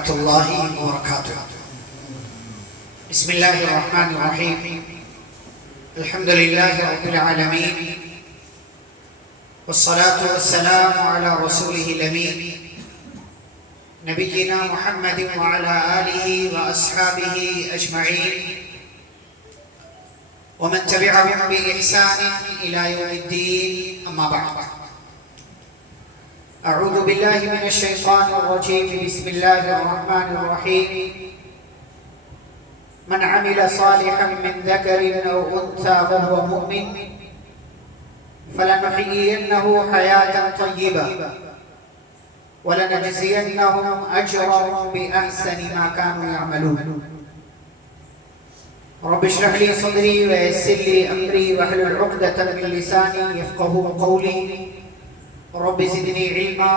रहमतुल्लाहि व बरकातुहू। बिस्मिल्लाहिर्रहमानिर्रहीम। अल्हम्दुलिल्लाहि रब्बिल आलमीन वस्सलातु वस्सलामु अला रसूलिहिल अमीन नबिय्यिना मुहम्मदिन व अला आलिहि व अस्हाबिहि अजमईन व मन तबिअहुम बि इहसानिन इला यौमिद्दीन। अम्मा बअद। अऊज़ु बिल्लाहि मिनश शैतानिर रजीम। बिस्मिल्लाहिर रहमानिर रहीम। मन अमिल सालिहन मिन ज़करिन औ उन्सा व हुवा मुमिन फलनुहयियन्नहु हयातन तय्यिबा व लनजज़ियन्नहुम अजरहुम बिअहसनि मा कानू यअमलून। रब्बि इश्रह ली सदरी व यस्सिर ली अमरी वहलुल उक़दतम मिन लिसानी यफ़क़हू क़ौली। रब्बि ज़िदनी इल्मा।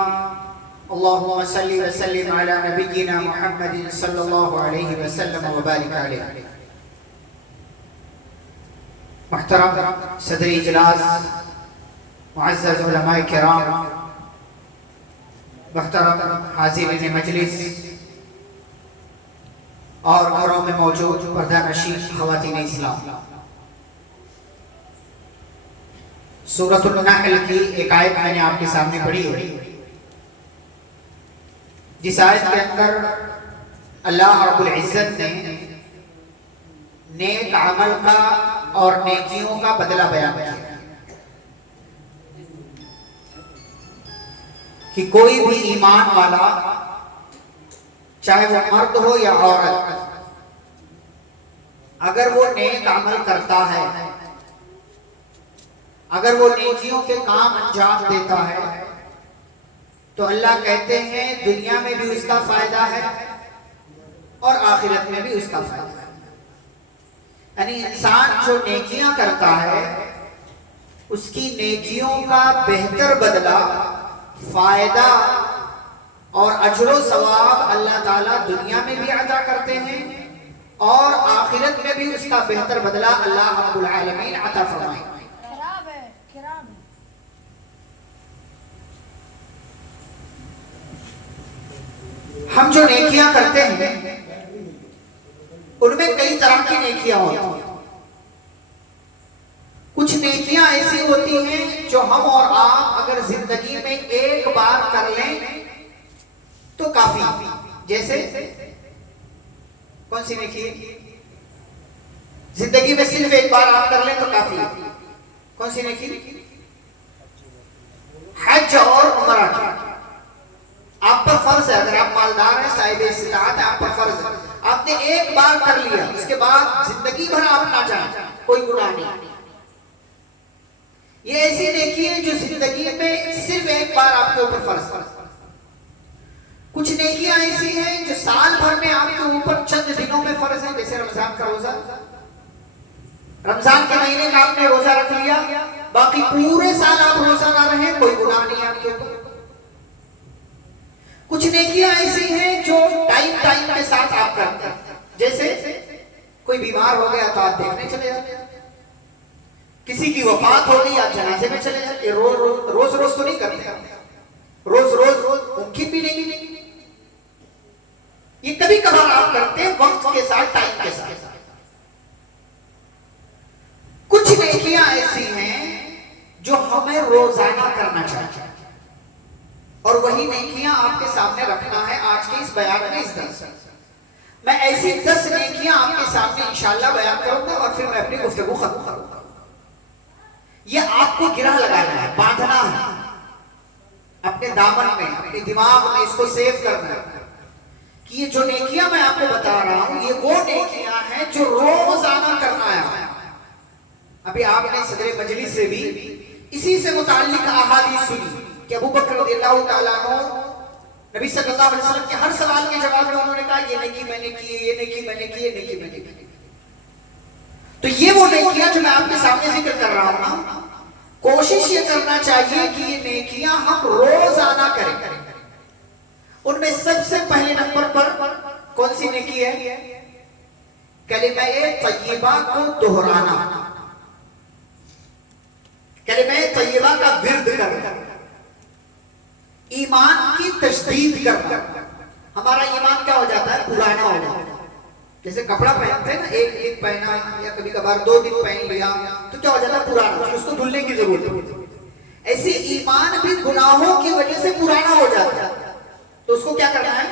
अल्लाहुम्मा सल्लि व सल्लिम अला नबिय्यिना मुहम्मदिन सल्लल्लाहु अलैहि वसल्लम व बारिक अलैहि। मुहतरम सदरी इजलास, मुअज़्ज़ज़ उलमाए किराम, मुहतरम हाज़िरीन मजलिस और घरों में मौजूद पर्दानशीन ख़वातीन इस्लाम, सूरतुन नहल की एक आयत मैंने आपके सामने पढ़ी है, जिस आयत के अंदर अल्लाह रब्बुल इज़्ज़त ने नेक अमल का और नेकियों का बदला बयान किया कि कोई भी ईमान वाला, चाहे वो मर्द हो या औरत, अगर वो नेक अमल करता है, अगर वो नेकियों के काम अंजाम देता है, तो अल्लाह कहते हैं दुनिया में भी उसका फायदा है और आखिरत में भी उसका फायदा है। यानी इंसान जो नेकियां करता है उसकी नेकियों का बेहतर बदला, फायदा और अजरो सवाब अल्लाह ताला दुनिया में भी अता करते हैं और आखिरत में भी उसका बेहतर बदला अल्लाह रब्बुल आलमीन अता फरमाएंगे। हम जो नेकियां करते हैं उनमें कई तरह की नेकियां होती हैं। कुछ नेकियां ऐसी होती हैं जो हम और आप अगर जिंदगी में एक बार कर लें तो काफी। जैसे कौन सी नेकी? जिंदगी में सिर्फ एक बार आप कर लें तो काफी। कौन सी नेकी? हज और उम्रा आप पर फर्ज है। अगर आप मालदार हैं, साहिब इस्तिताअत है, आप पर फर्ज है। आपने एक बार कर लिया, उसके बाद जिंदगी भर आप ना जाएं, कोई गुनाह नहीं। ये ऐसी नेकी है जो जिंदगी में सिर्फ एक बार आपके ऊपर फर्ज है। कुछ नेकियां ऐसी हैं जो साल भर में आपके ऊपर चंद दिनों में फर्ज है। जैसे रमजान का रोजा, रमजान के महीने का आपने रोजा रख लिया, बाकी पूरे साल आप रोजा ना रहे, कोई गुनाह नहीं आपके ऊपर। कुछ नेकियां ऐसी हैं जो टाइम टाइम के साथ आप करते हैं। जैसे कोई बीमार हो गया तो आप देखने चले जाते, किसी की वफात हो गई आप जनाजे में चले जाते। रोज रोज तो नहीं करते, रोज रोज मुमकिन भी नहीं। ये कभी कभार आप करते हैं, वक्त के साथ, टाइम के साथ। कुछ नेकियां ऐसी हैं जो हमें रोजाना करना चाहिए और वही नेकियां आपके सामने रखना है आज के इस बयान में। इस दर्स मैं ऐसी 10 नेकियां आपके सामने इंशाअल्लाह बयान करूंगा और फिर मैं अपनी गुफ्तगू खत्म करूंगा। ये आपको गिरह लगाना है, बांधना है अपने दामन में, अपने दिमाग में, इसको सेव करना है कि ये जो नेकियां मैं आपको बता रहा हूं ये वो नेकियां हैं जो रोजाना करना है। अभी आपने सदर मजलिस से भी इसी से मुताल्लिक अहादीस सुनी कि अबू बकर रज़ियल्लाहु ताला अन्हु नबी सल्लल्लाहु अलैहि वसल्लम के हर सवाल के जवाब में उन्होंने कहा ये नेकी मैंने की, ये नेकी मैंने की, ये नेकी मैंने की। तो ये वो नेकियां जो मैं आपके सामने जिक्र कर रहा हूं ना, कोशिश ये करना चाहिए कि ये नेकियां हम रोजाना करें। उनमें सबसे पहले नंबर पर कौन सी नेकी है? कलिमा तय्यबा को दोहराना, कलिमा तय्यबा का विर्द करना, ईमान की तजदीद करना। हमारा ईमान क्या हो जाता है, पुराना हो जाता है। जैसे कपड़ा पहनते हैं ना, एक एक पहना या कभी कभार 2 दिन पहन लिया तो क्या हो जाता है, पुराना, फिर उसको धुलने की जरूरत है। ऐसे ईमान भी गुनाहों की वजह से पुराना हो जाता है, तो उसको क्या करना है,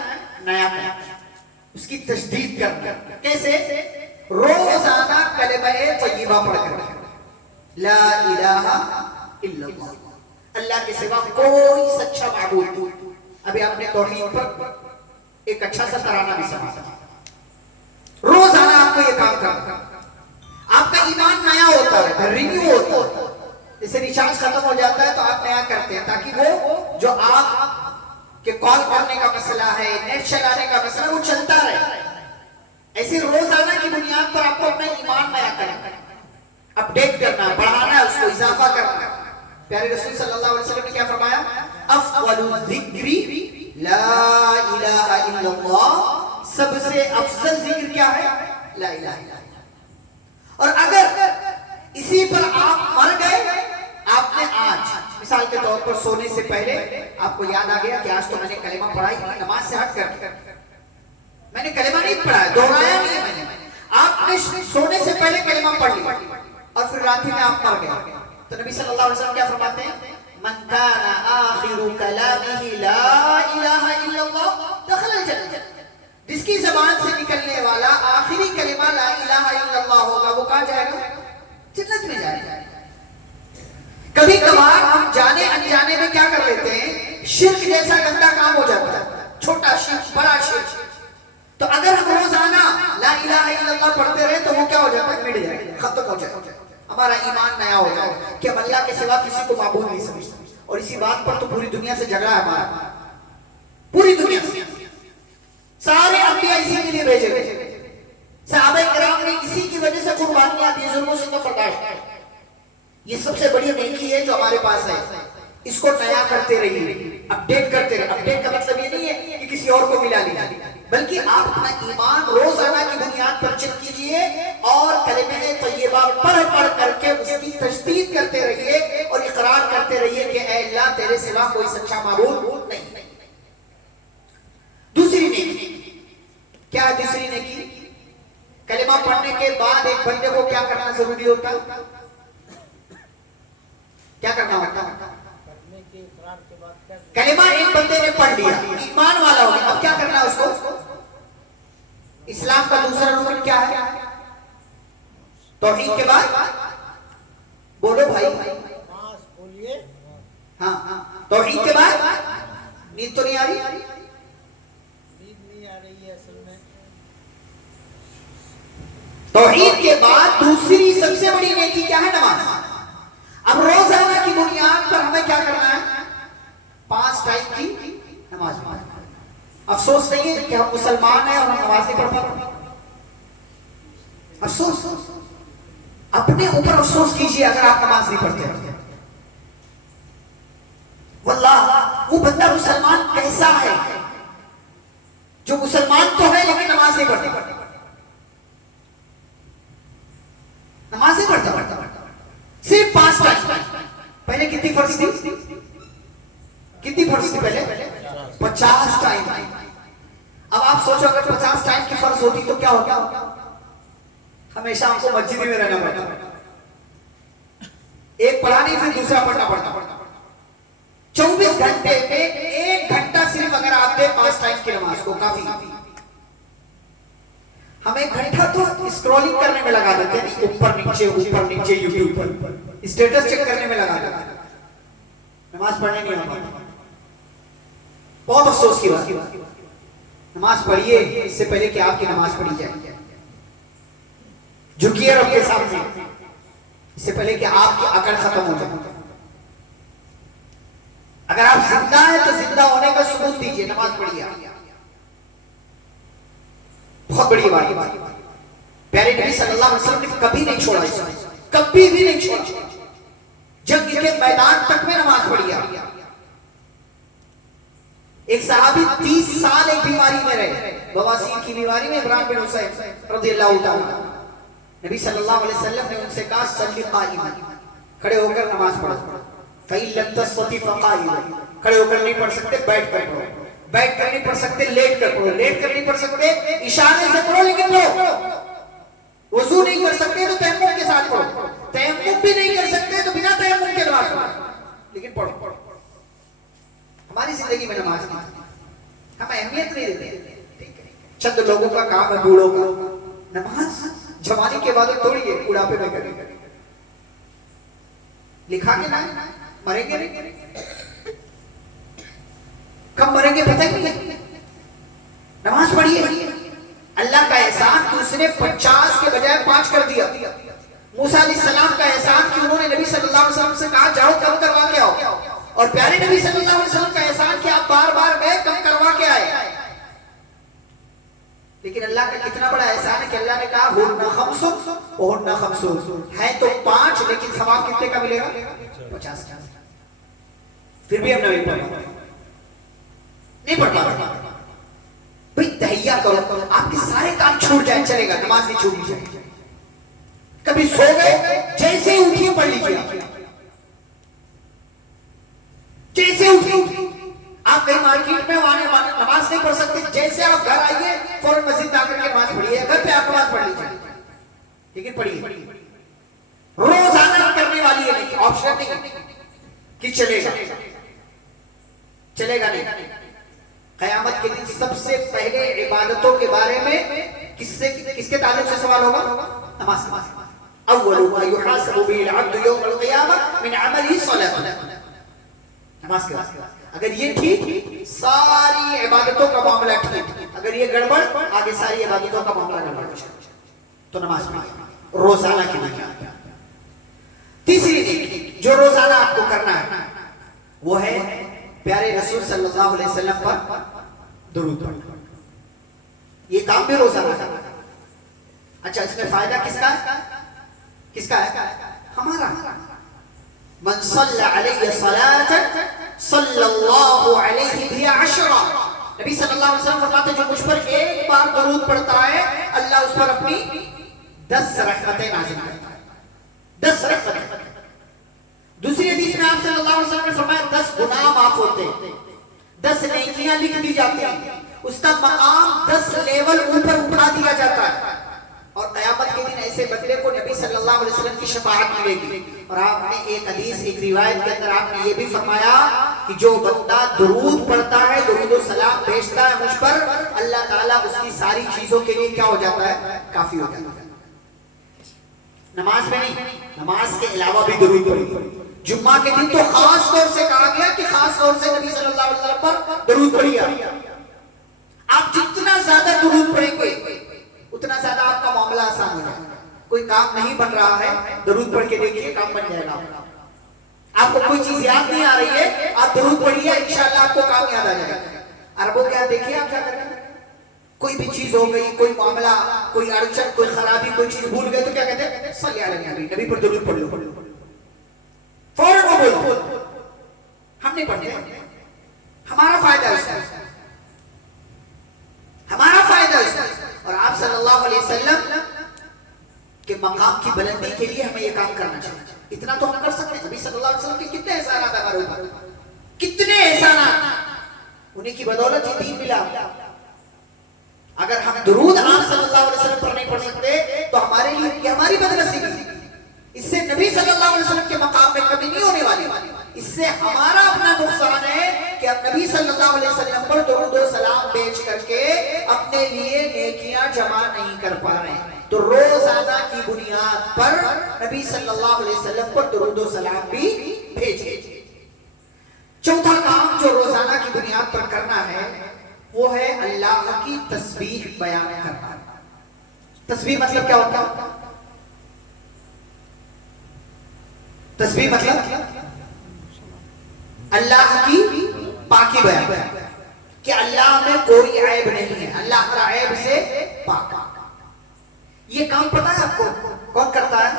नया करना, उसकी तजदीद करना। कैसे? रोजाना कलिमा तय्यबा पढ़कर, ला इलाहा इल्लल्लाह, अल्लाह के सिवा कोई सच्चा माबूद। अभी आपने तौहीद पर एक अच्छा सा तराना भी सुना। रोजाना आपको ये काम करना, आपका ईमान नया होता है, रिन्यू होता है। जैसे रिचार्ज खत्म हो जाता है तो आप नया करते हैं, ताकि वो जो आप के कॉल करने का मसला है, नेट चलाने का मसला, वो चलता रहे। ऐसे रोजाना की बुनियाद पर आपको अपना ईमान नया करना, अपडेट करना, बढ़ाना है, उसको इजाफा करना। प्यारे रसूल सल्लल्लाहु अलैहि वसल्लम ने क्या फरमाया, अफ़ज़लुल ज़िक्री ला इलाहा इल्लल्लाह, सबसे अफजल जिक्र क्या है, ला इलाहा इल्लल्लाह। और अगर इसी पर आप मर गए, आपने आज मिसाल के तौर पर सोने से पहले आपको याद आ गया कि आज तो मैंने कलेमा पढ़ा ही, नमाज से हट कर मैंने कलेमा नहीं पढ़ा, दोहराया नहीं है मैंने, आपने सोने से पहले कलेमा पढ़ लिया और फिर रात में आप मर गए, तो नबी सल्लल्लाहु अलैहि वसल्लम क्या फरमाते हैं, मन काना आखिरु कलामिही ला इलाहा इल्लल्लाह दखलल जन्नह, जिसकी जबान से निकलने वाला आखिरी कलिमा ला इलाहा इल्लल्लाह होगा, वो कहां जाएगा, जन्नत में जाएगा। कभी कभार हम जाने अनजाने में क्या कर लेते हैं, शिर्क जैसा गंदा काम हो जाता है, छोटा शिर्क बड़ा शिर्क। तो अगर हम रोजाना ला इलाहा इल्लल्लाह पढ़ते रहे तो वो क्या हो जाता है, मिट जाएगा, खत्म हो जाएगा, हमारा ईमान नया हो जाएगा कि हम अल्लाह के सिवा किसी को माबूद नहीं समझते। और इसी बात पर तो पूरी दुनिया से झगड़ा है हमारा, पूरी दुनिया से सारे अंबिया इसी के लिए भेजे गए, सहाबा किराम ने इसी की वजह से कुर्बानियां दी, जुल्मों से बर्दाश्त। ये सबसे बड़ी नेकी है जो हमारे पास है, इसको नया करते रहिए, अपडेट करते रहिए। अपडेट का मतलब ये नहीं है कि किसी और को मिला लिया, बल्कि आप अपना ईमान रोजाना की बुनियाद पर चेक कीजिए और कलिमे तय्यबा पढ़ करके उसकी तजदीद करते रहिए और इकरार करते रहिए कि ऐ अल्लाह तेरे सिवा कोई सच्चा माबूद नहीं। दूसरी नेकी क्या है, दूसरी नेकी कलिमा पढ़ने के बाद एक बंदे को क्या करना जरूरी होता है, क्या करना होता है, कलिमा एक बंदे ने पढ़ लिया, ईमान वाला हो गया, अब क्या करना है उसको, इस्लाम का दूसरा रुकन क्या है, तौहीद के बाद बोलो भाई, बोलिए, हाँ, तौहीद के बाद नींद तो नहीं आ रही, नींद नहीं आ रही है असल में। तौहीद के बाद दूसरी सबसे बड़ी नेकी क्या है, नमाज। अब रोजाना की बुनियाद पर हमें क्या करना है, 5 टाइम की नमाज पढ़ना। अफसोस नहीं है कि हम मुसलमान हैं और हम नमाज नहीं पढ़ पाते, अफसोस, अपने ऊपर अफसोस कीजिए अगर आप नमाज नहीं पढ़ते। वल्लाह वो बंदा मुसलमान कैसा है जो मुसलमान तो है लेकिन नमाज नहीं पढ़ता, नमाज नहीं पढ़ता, सिर्फ 5 टाइम। पहले कितनी फर्ज थी, कितनी फर्ज थी पहले, 50 टाइम। अब आप सोचो अगर 50 टाइम की फर्ज होती तो क्या होगा, हमेशा हमको मस्जिद में रहना पड़ता, एक पढ़ा नहीं फिर दूसरा पढ़ना पड़ता। 24 घंटे में 1 घंटा सिर्फ अगर आप दे 5 टाइम की नमाज को काफी। हम 1 घंटा तो स्क्रॉलिंग करने में लगा देते हैं, ऊपर नीचे यूट्यूब पर स्टेटस चेक करने में लगा देते हैं, नमाज पढ़ने नहीं आता। बहुत अफसोस की बात, नमाज पढ़िए इससे पहले कि आपकी नमाज पढ़ी जाए, झुकिए रब के सामने इससे पहले कि आपकी अकड़ खत्म हो जाए। अगर आप जिंदा हैं तो जिंदा होने का सबूत दीजिए, नमाज पढ़िए, बहुत बड़ी बात। प्यारे नबी सल्लल्लाहु अलैहि वसल्लम ने कभी नहीं छोड़ा इसे, कभी भी नहीं छोड़ा, जंग के मैदान तक में नमाज पढ़ी। एक सहाबी 30 साल एक बीमारी में रहे, बवासीर की बीमारी में, इमरान बिन हुसैन रज़ियल्लाहु ताला। नबी सल्लल्लाहु अलैहि वसल्लम ने उनसे कहा सल्ली क़ाइमन, खड़े होकर नमाज पढ़ो, फ़इन लम तस्तती फ़क़ाइदन, खड़े होकर नहीं पढ़ सकते बैठ कर पढ़ो। बैठ कर नहीं पढ़ सकते, लेट कर पढ़ो, लेट कर नहीं पढ़ सकते, इशारे से पढ़ो, लेकिन लो। वजू नहीं कर सकते तो तयम्मुम के साथ पढ़ो, तयम्मुम भी नहीं कर सकते तो बिना तयम्मुम के नमाज पढ़ो, लेकिन पढ़ो। हमारी जिंदगी में नमाज नहीं, हम अहमियत नहीं देते। चंद लोगों का काम है, बूढ़ों का। नमाज जवानी के बाद थोड़ी है, बुढ़ापे में करेंगे, लिखा के ना मरेंगे नहीं, कब मरेंगे पता ही नहीं। नमाज पढ़िए। अल्लाह का एहसान कि उसने 50 के बजाय 5 कर दिया। मूसा अलैहिस्सलाम का एहसान कि उन्होंने नबी सल्लल्लाहु अलैहि वसल्लम से कहा जाओ कम करवा के आओ, और प्यारे नबी सल्लल्लाहु अलैहि वसल्लम का एहसान कि आप बार-बार गए, कम करवा के आए। लेकिन अल्लाह का कितना बड़ा एहसान है कि अल्लाह ने कहा हुन्ना खम्सुन हुन्ना खम्सून, है तो 5 लेकिन सवाब कितने का मिलेगा? 50 का। फिर भी हम नहीं पढ़ पाते। भाई तहैया करो, आपके सारे काम छूट जाए चलेगा, नमाज नहीं छूटनी चाहिए। कभी सो गए, जैसे उठिए पढ़ लीजिए, जैसे उठिए। आप कहीं मार्केट में वहां नमाज नहीं पढ़ सकते, जैसे आप घर आइए फौरन मस्जिद आकर के नमाज पढ़िए, घर पे आप नमाज पढ़ लीजिए, लेकिन पढ़िए। रोजाना करने वाली है, नहीं ऑप्शन नहीं कि चलेगा नहीं। क़यामत के दिन सबसे पहले इबादतों के बारे में किसके ताल्लुक से सवाल होगा? नमाज। अव्वलु मा युहासबु बिहिल अब्दु यौमल क़ियामह मिन अमलिही सलात। नमाज के बाद अगर ये ठीक, सारी इबादतों का मामला ठीक, अगर ये गड़बड़, आगे सारी इबादतों का मामला गड़बड़, तो नमाज पढ़िए रोजाना की नहीं। तीसरी चीज जो रोजाना आपको करना है वो है प्यारे रसूल सल्लल्लाहु अलैहि वसल्लम पर दुरूद पढ़ना। ये काम भी रोजाना करना। अच्छा, इसमें फायदा किसका है? हमारा। मन सल्ला अलैहि सलातन सल्लल्लाहु अलैहि बिहा अशरा। नबी सल्लल्लाहु अलैहि वसल्लम फरमाते जो मुझ पर एक बार दुरूद पढ़ता है, अल्लाह उस पर अपनी 10 रहमतें नाज़िल करता है। 10 रहमतें। दूसरी हदीस में आप सल्लल्लाहु अलैहि वसल्लम ने फरमाया 10 गुनाह माफ होते हैं, 10 नेकियां लिख दी जाती हैं, उसका मकाम 10 लेवल ऊपर उठा दिया जाता है, और क़यामत के दिन ऐसे बंदे को नबी सल्लल्लाहु अलैहि वसल्लम की शफाअत मिलेगी। और आपने एक हदीस, एक रिवायत के अंदर आपने ये भी फरमाया कि जो बंदा दुरूद पढ़ता है, दुरूद और सलाम भेजता है मुझ पर, अल्लाह ताला उसकी सारी चीजों के लिए क्या हो जाता है? काफी हो जाता है। नमाज में नहीं, नमाज के अलावा भी दुरूद पढ़िए। जुम्मा के दिन तो खास तौर से कहा गया कि खास तौर से नबी सल्लल्लाहु अलैहि वसल्लम पर दुरूद पढ़िए। आप जितना ज्यादा दुरूद पढ़ेंगे उतना ज्यादा आपका मामला आसान हो जाएगा। कोई काम नहीं बन रहा है, दुरूद पढ़ के देखिए, काम बन जाएगा। आपको कोई चीज याद नहीं आ रही है, आप दुरूद पढ़िए, इंशाअल्लाह आपको काम याद आ जाएगा। अरबों क्या देखिए आप क्या करेंगे, कोई भी चीज हो गई, कोई मामला, कोई अड़चन, कोई खराबी, कोई चीज भूल गए तो क्या कहते हैं? सल्ली अला नबी, नबी पर दुरूद पढ़ लो, फौरन वो बोलो। हम नहीं पढ़ते, हमारा फायदा है, हमारा फायदा है। और आप सल्लल्लाहु अलैहि वसल्लम के मकाम की बुलंदी के लिए हमें यह काम करना चाहिए। इतना तो हम कर सकते हैं। नबी सल्लल्लाहु अलैहि वसल्लम के कितने एहसानात हमारे ऊपर, कितने एहसानात, उन्हीं की बदौलत ही दीन मिला। अगर हम दुरूद आप सल्लल्लाहु अलैहि वसल्लम पर नहीं पढ़ सकते तो हमारे लिए हमारी बदनसीबी। इससे नबी सल्लल्लाहु अलैहि वसल्लम के मकाम में कमी नहीं होने वाली, इससे हमारा अपना नुकसान है कि हम नबी सल्लल्लाहु अलैहि वसल्लम पर दुरूद और सलाम भेज करके अपने लिए नेकियां जमा नहीं कर पा रहे हैं। तो रोजाना की बुनियाद पर नबी सल्लल्लाहु अलैहि वसल्लम पर दुरूद और सलाम भी भेजिए। चौथा काम जो रोजाना की बुनियाद पर करना है वो है अल्लाह की तस्बीह बयान करना। तस्बीह मतलब क्या होता है? तस्बीह मतलब अल्लाह की पाकी बयान, कि अल्लाह में कोई ऐब नहीं है, अल्लाह हर ऐब से पाक। ये काम पता है आपको कौन करता है?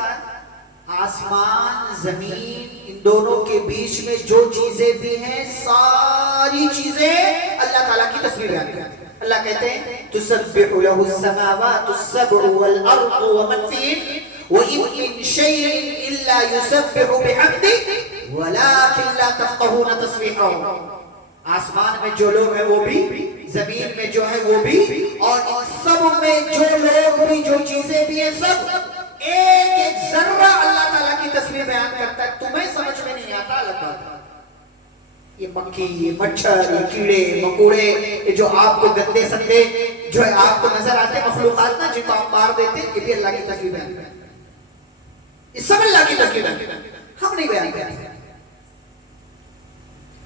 आसमान जमीन इन दोनों के बीच में जो चीजें भी हैं, सारी चीजें अल्लाह ताला की तस्बीह बयान करती है। अल्लाह कहते हैं तुसब्बिहु लहु अस्समावातु अस्सबउ वल अर्दु व मन फीहिन व इन मिन शैइन इल्ला युसब्बिहु बिहम्दिही वलाकिन ला तफक़हून तस्बीहहु। आसमान में जो लोग हैं वो भी, जमीन में जो है वो भी, और इन सब में जो लोग भी, जो चीजें भी है, सब एक एक जर्रा अल्लाह ताला की तस्वीर बयान करता है। तुम्हें समझ में नहीं आता अल्लाह, ये मक्खी, ये मच्छर, ये कीड़े मकोड़े, ये जो आपको गंदे संदे जो है आपको नजर आते मखलूकात ना, जिनको आप मार देते, ये भी अल्लाह की तस्वीर बयान करते हैं। ये सब अल्लाह की तस्वीर है, हम नहीं बयान करेंगे।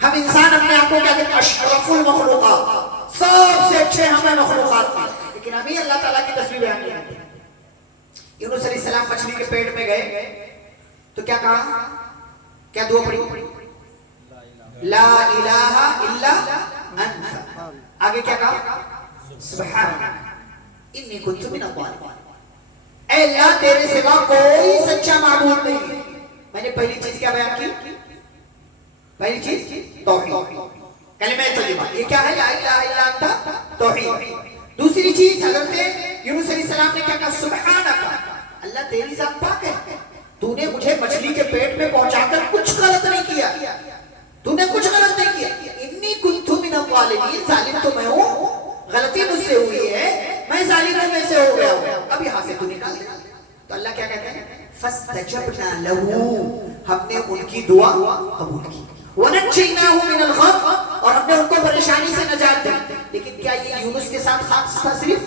हम इंसान अपने आप को क्या कहते हैं? अशरफुल मखलूकात, सबसे अच्छे हमें मखलूकात में, लेकिन अभी अल्लाह ताला की तस्वीर बयान करते हैं। यूनुस अलैहिस्सलाम मछली के पेट में गए तो क्या कहा? क्या दुआ पड़ी? ला इलाहा इल्ला अंता। आगे क्या कहा? सुब्हानक इन्नी कुन्तु मिनज़ ज़ालिमीन। ऐ अल्लाह, तेरे सिवा कोई सच्चा माबूद नहीं है। मैंने पहली चीज क्या बयान की? पहली चीज तौहीद, कलिमा तय्यबा। ये क्या है? ला इलाहा इल्ला अंता, तौहीद। दूसरी चीज हज़रत यूनुस अलैहिस्सलाम ने क्या कहा? सुब्हानक, अल्लाह तेरी जात पाक है, तूने मुझे मछली के पेट में पहुंचाकर कुछ गलत नहीं किया, तूने कुछ गलत नहीं किया। इन्नी कुन्तु मिनज़ ज़ालिमीन, जालिम तो मैं हूं, गलती मुझसे हुई है, मैं जालिमों में से हो गया हूं, अब यहां से तू निकाल दे। तो अल्लाह क्या कहते हैं? फस्तजबना लहू, हमने उनकी दुआ कबूल की, वनज्जयनाहु मिनल गम, और हमने उनको परेशानी से नजात दी। लेकिन क्या ये यूनुस के साथ खास था सिर्फ?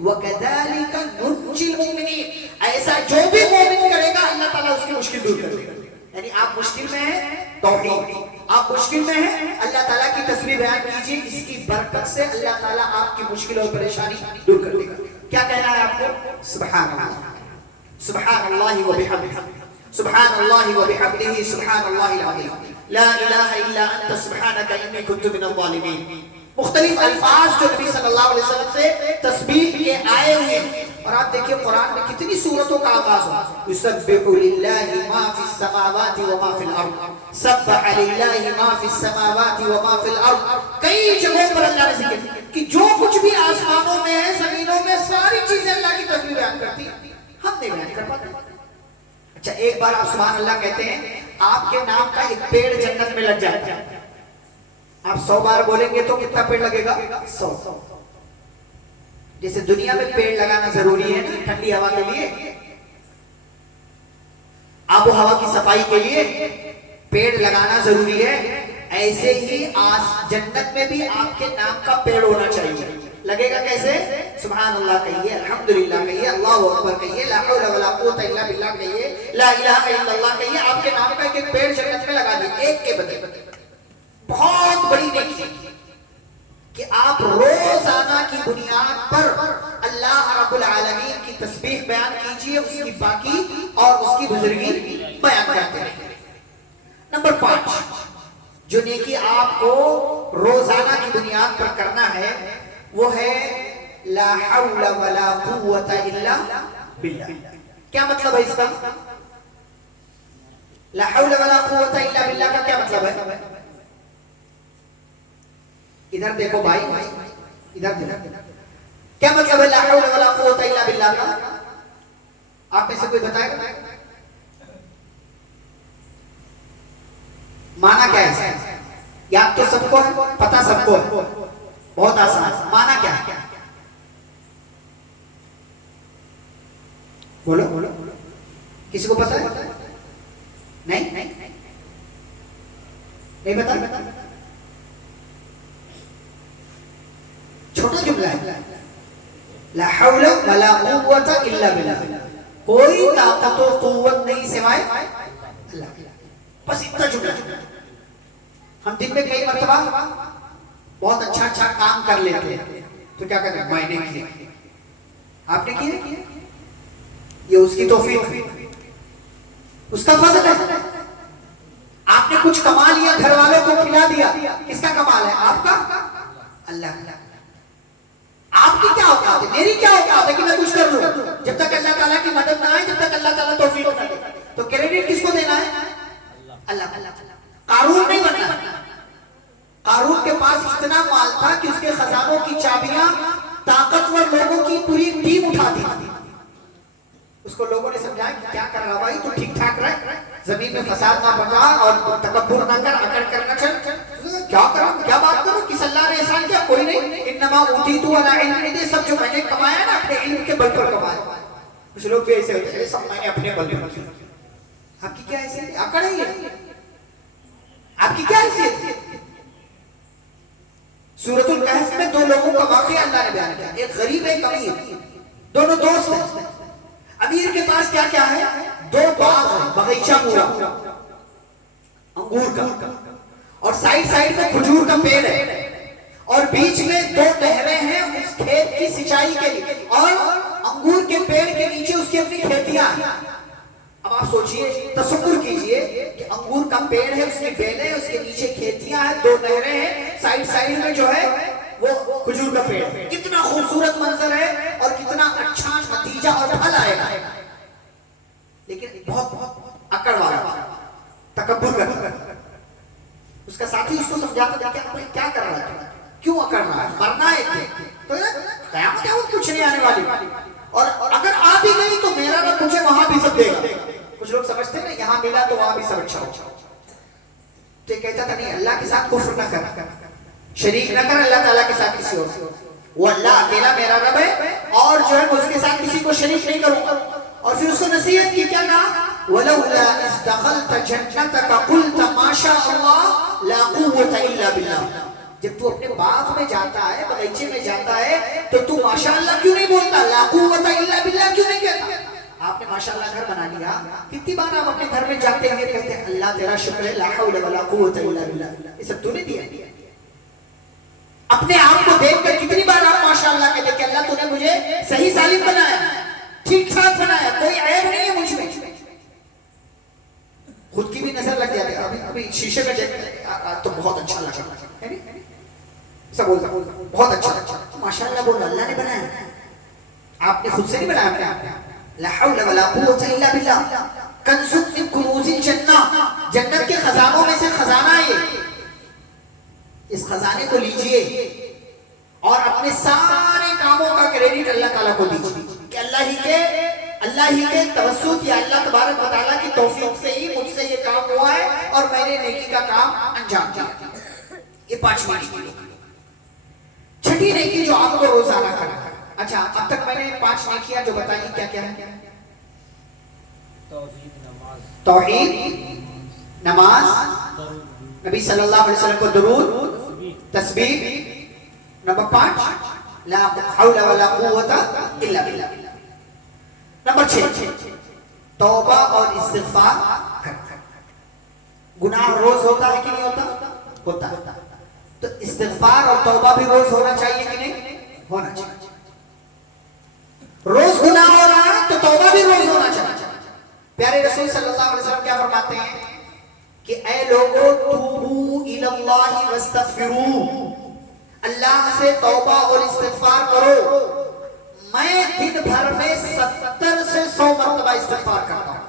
वकदालिका नुज्जिल मुमिनीन, ऐसा जो भी मोमिन करेगा अल्लाह ताला उसकी मुश्किल दूर कर देगा। यानी आप मुश्किल में हैं, तौहीद, आप मुश्किल में हैं, अल्लाह ताला की तस्वीर बयान कीजिए, इसकी बरकत से अल्लाह ताला आपकी मुश्किल और परेशानी दूर कर देगा। क्या कहना है आपको? सुब्हानअल्लाह, सुब्हानअल्लाहि व बिहम्दिही, सुब्हानअल्लाहि व बिहम्दिही, सुब्हानअल्लाहिल अज़ीम, ला इलाहा इल्ला अंता, सुब्हानका इन्नी कुन्तु मिनज़ ज़ालिमीन। मुख्तलिफ अल्फाज जो नबी सल्लल्लाहु अलैहि वसल्लम से तस्बीह के आए हुए, और आप देखिए कुरान में कितनी सूरतों का आगाज हो, युसब्बिहु लिल्लाहि मा फिस समावाति व मा फिल अर्द, सब्बह लिल्लाहि मा फिस समावाति व मा फिल अर्द। कई जगहों पर अल्लाह ने जिक्र कि जो कुछ भी आसमानों में है, जमीनों में, सारी चीजें अल्लाह की तस्बीह बयान करती है, हम नहीं बयान कर पाते। अच्छा, एक बार आप सुभान अल्लाह कहते हैं, आपके नाम का एक पेड़ जन्नत में लग जाता है, आप 100 बार बोलेंगे तो कितना पेड़ लगेगा? 100। जैसे दुनिया में पेड़ लगाना जरूरी है ना, ठंडी हवा के लिए, आबो हवा की सफाई के लिए पेड़ लगाना जरूरी है, ऐसे ही आज जन्नत में भी आपके नाम का पेड़ होना चाहिए। लगेगा कैसे? सुभान अल्लाह कहिए, अल्हम्दुलिल्लाह कहिए, अल्लाहु अकबर कहिए, ला हौला वला कुव्वता इल्ला बिल्लाह कहिए, ला इलाहा इल्लल्लाह कहिए, आपके नाम का एक पेड़ जन्नत में लगा दिए, एक के बदले। बहुत बड़ी नेकी कि आप रोजाना की बुनियाद पर अल्लाह रब्बुल आलमीन की तस्बीह बयान कीजिए, उसकी बाकी और उसकी बुजुर्गी बयान करते रहिए। नंबर 5, जो नेकी आपको रोजाना की बुनियाद पर करना है वो है ला हौला वला कुव्वता इल्ला बिल्लाह। क्या मतलब है इसका? ला हौला वला कुव्वता इल्ला बिल्लाह का क्या मतलब है? इधर देखो भाई, इधर देखो, क्या मतलब है ला हौला वला कुव्वता इल्ला बिल्लाह का? आप में से कोई बताएगा? माना क्या है? याद तो सबको है, पता सबको है, बहुत आसान है। माना क्या है? बोलो बोलो, किसी को पता है? नहीं नहीं पता? छोटा जुमला है, ला हौला वला कुव्वता इल्ला बिल्लाह, कोई ताकत और कुव्वत नहीं सिवाय अल्लाह की। बस इतना जुमला। हम दिन में कई मरतबा बहुत अच्छा काम कर लेते हैं, तो क्या कहते हैं? मैंने किया, आपने किया, ये उसकी तौफीक, उसका फजल है। आपने कुछ कमा लिया, घर वालों को खिला दिया, किसका कमाल है? आपका, अल्लाह। आपकी क्या औकात है, मेरी क्या औकात है कि मैं कुछ कर लूं? जब तक अल्लाह ताला की मदद ना आए, जब तक अल्लाह ताला तौफीक ना दे, तो क्रेडिट किसको देना है? अल्लाह। कारून नहीं बनना। कारून के पास इतना माल था कि उसके खजानों की चाबियां ताकतवर लोगों की पूरी टीम उठाती थी। उसको लोगों ने समझाया कि क्या कर रहा भाई, तू ठीक ठाक रह, जमीन में फसाद ना बचा और तकब्बुर ना कर, अकड़ करना चल। क्या कर, क्या बात इन्नमा ऊतीतु अला इल्म, ये सब जो मैंने कमाया ना अपने इल्म के बल पर कमाया। कुछ लोग भी ऐसे होते हैं, सब मैंने अपने बल पर किया। आपकी क्या हैसियत? अकड़ है ये? आपकी क्या हैसियत है? सूरतुल कहफ में 2 लोगों का वाकया अल्लाह ने बयान किया, एक गरीब एक अमीर, दोनों दोस्त हैं। अमीर के पास क्या क्या है? 2 बाग है, बगीचा पूरा अंगूर का, और साइड साइड में खजूर का पेड़ है, और बीच में 2 नहरें हैं उस खेत की सिंचाई के लिए, और अंगूर के पेड़ के नीचे उसकी अपनी खेतियां हैं। अब आप सोचिए, तसव्वुर कीजिए कि अंगूर का पेड़ है, उसकी बेलें हैं, उसके नीचे खेतियां हैं, 2 नहरें हैं, साइड साइड में जो है वो खजूर का पेड़ है। कितना खूबसूरत मंजर है और कितना अच्छा नतीजा और फल आएगा। लेकिन बहुत अकड़ वाला, तकब्बुर करता। उसका साथी उसको समझाता था कि क्या कर रहा है, क्यों अकड़ रहा है, मरना है तो कयामत है, वो कुछ नहीं आने वाली, और अगर आ भी गई तो मेरा ना मुझे वहां भी सब देगा। कुछ लोग समझते हैं ना, यहाँ मिला तो वहां भी सब अच्छा हो। तो कहता था नहीं, अल्लाह के साथ कुफ्र ना कर, शरीक ना कर अल्लाह ताला के साथ किसी और। वो अल्लाह अकेला मेरा रब है, और जो है उसके साथ किसी को शरीक नहीं करूंगा। और फिर उसको नसीहत की, क्या कहा? वलौला इज़ दखलत जन्नतक कुल्त माशा अल्लाह ला कुव्वता इल्ला बिल्लाह। जब तू अपने बाग में जाता है, बगीचे में जाता है, तो तू माशाअल्लाह क्यों नहीं बोलता? ला कुव्वता इल्ला बिल्लाह क्यों नहीं कहता? आपने माशाअल्लाह घर बना लिया, कितनी बार आप अपने घर में जाते हैं कहते हैं अल्लाह तेरा शुक्र है, ला हौला वला कुव्वता इल्ला बिल्लाह। ये सब तूने दिया। अपने आप को देखकर कितनी बार आप माशाअल्लाह कहते कि अल्लाह तूने मुझे सही सालिम बनाया, ठीक ठाक बनाया, कोई ऐब नहीं है मुझ में। खुद की भी नजर लग जाती है। अभी शीशे में देखते तो बहुत अच्छा लगा, सब बोलता बहुत अच्छा, माशाअल्लाह बोल, अल्लाह ने बनाया, आपने खुद से नहीं बनाया अपने आप। ला हौला वला कुव्वता इल्ला बिल्लाह। कंजुम मिन कुनूजिल जन्नह, जन्नत के खजानों में से खजाना है। इस खजाने को लीजिए और अपने सारे कामों का क्रेडिट अल्लाह ताला को दीजिए कि अल्लाह ही के तवस्सुत या अल्लाह तबारक व तआला की तौफीक से ही मुझसे ये काम हुआ है और मैंने नेकी का काम अंजाम दिया। ये 5वीं नेकी। 6ठी नेकी जो आपको रोजाना करना है। अच्छा, अब तक मैंने 5 नेकियां जो बताई, क्या क्या है? तौहीद, नमाज, नबी सल्लल्लाहु अलैहि वसल्लम को दुरूद, तस्बीह, नंबर 5 ला हौला वला कुव्वता इल्ला बिल्लाह। नंबर 6 तौबा और इस्तिग़फ़ार। गुनाह रोज होता है कि नहीं होता? होता। तो इस्तिग़फ़ार और तौबा भी रोज होना चाहिए कि नहीं? होना चाहिए। रोज गुनाह हो रहा है तो तौबा भी रोज होना चाहिए। प्यारे रसूल सल्लल्लाहु अलैहि वसल्लम क्या फरमाते हैं कि ऐ लोगों, तूबू इलल्लाहि वस्तगफिरू, अल्लाह से तौबा और इस्तिग़फ़ार करो। मैं दिन भर में 70 से 100 मरतबा इस्तिग़फ़ार करता हूं।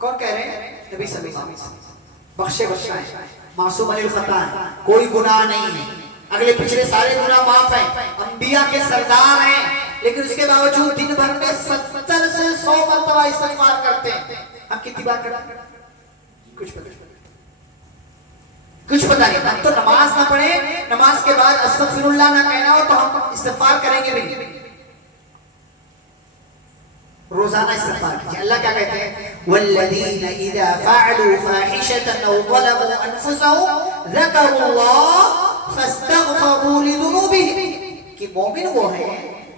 कौन कह रहे हैं? नबी सल्लल्लाहु अलैहि वसल्लम। बख्शे मासूम अनिल खता है, कोई गुनाह नहीं है, अगले पिछले सारे गुनाह माफ है, अंबिया के सरदार हैं, लेकिन उसके बावजूद दिन भर में 70 से 100 मरतबा इस्तिग़फ़ार करते हैं। हम कितनी बार करते हैं? कुछ पता नहीं। हम तो नमाज ना पढ़े, नमाज के बाद अस्तगफिरुल्लाह ना कहना हो तो हम इस्तिग़फ़ार करेंगे भी नहीं। रोजाना इस्तिग़फ़ार कीजिए। अल्लाह क्या कहते हैं? वल्लज़ीना इज़ा फ़अलू फ़ाहिशतन औ ज़लमू अनफुसहुम ज़करुल्लाह फ़स्तग़फ़रू लिज़ुनूबिहिम। कि मोमिन वो है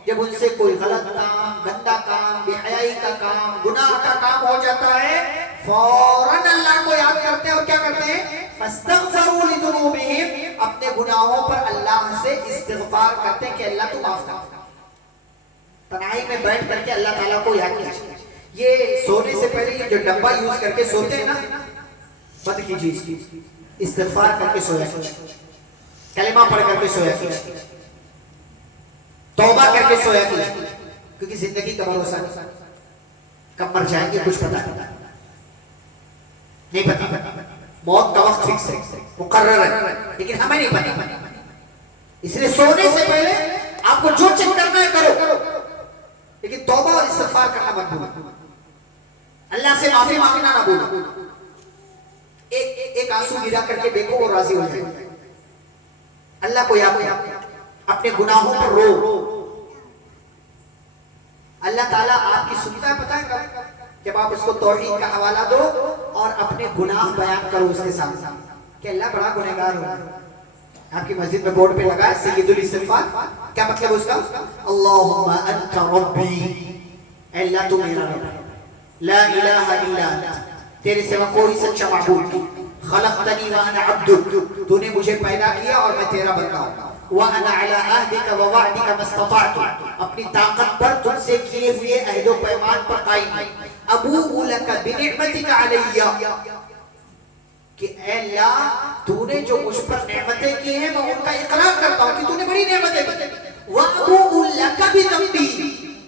जब उनसे कोई गलत काम, गंदा काम, बेहयाई का काम, गुनाह का काम हो जाता है, फौरन अल्लाह को याद करते हैं और क्या करते हैं? फ़स्तग़फ़रू लिज़ुनूबिहिम, अपने गुनाहों पर अल्लाह से इस्तिग़फ़ार करते हैं कि अल्लाह तू माफ कर। तन्हाई में बैठ करके अल्लाह ताला को याद कीजिए। ये सोने से पहले जो डब्बा यूज करके सोते हैं ना, बंद कीजिए इसकी, इस्तिग़फ़ार करके सोया कीजिए, कलिमा पढ़ करके सोया कीजिए, तौबा करके सोया कीजिए, क्योंकि जिंदगी का भरोसा नहीं, कब मर जाएंगे कुछ पता नहीं पता। मौत का वक्त फिक्स है, मुकर्रर है, लेकिन हमें नहीं पता। इसलिए सोने से पहले आपको जो चेक करना है करो, लेकिन तौबा और इस्तिग़फ़ार करना मत भूलो। अल्लाह से माफी मांगना ना भूलो। एक आंसू गिरा करके देखो, वो राजी हो जाएगा। अल्लाह को याद करो, अपने गुनाहों पर रो। अल्लाह ताला आपकी सुनता है, पता है कब? जब आप उसको तौहीद का हवाला दो और अपने गुनाह बयान करो उसके सामने कि अल्लाह बड़ा गुनहगार हो। आपकी मस्जिद में बोर्ड पे लगा है सय्यदुल इस्तिग़फ़ार, क्या मतलब उसका? अल्लाहुम्मा अंता रब्बी, अल्लाह तू मेरा रब है, ला इलाहा इल्ला अंता, तेरे सिवा कोई सच्चा माबूद नहीं, खलक़तनी व अना अब्दुक, तूने मुझे पैदा किया और मैं तेरा बंदा हूं, व अना अला अहदिका व वअदिका मस्तताअतु, अपनी ताकत पर तुझसे किए हुए अहद व पैमान पर कायम हूं, अबूउ लका बिनिअमतिका अलैया, कि अल्लाह तूने जो मुझ पर नेमतें की हैं मैं उनका इकरार करता हूं कि तूने बड़ी नेमतें दी, व अबूउ लका बिज़ंबी,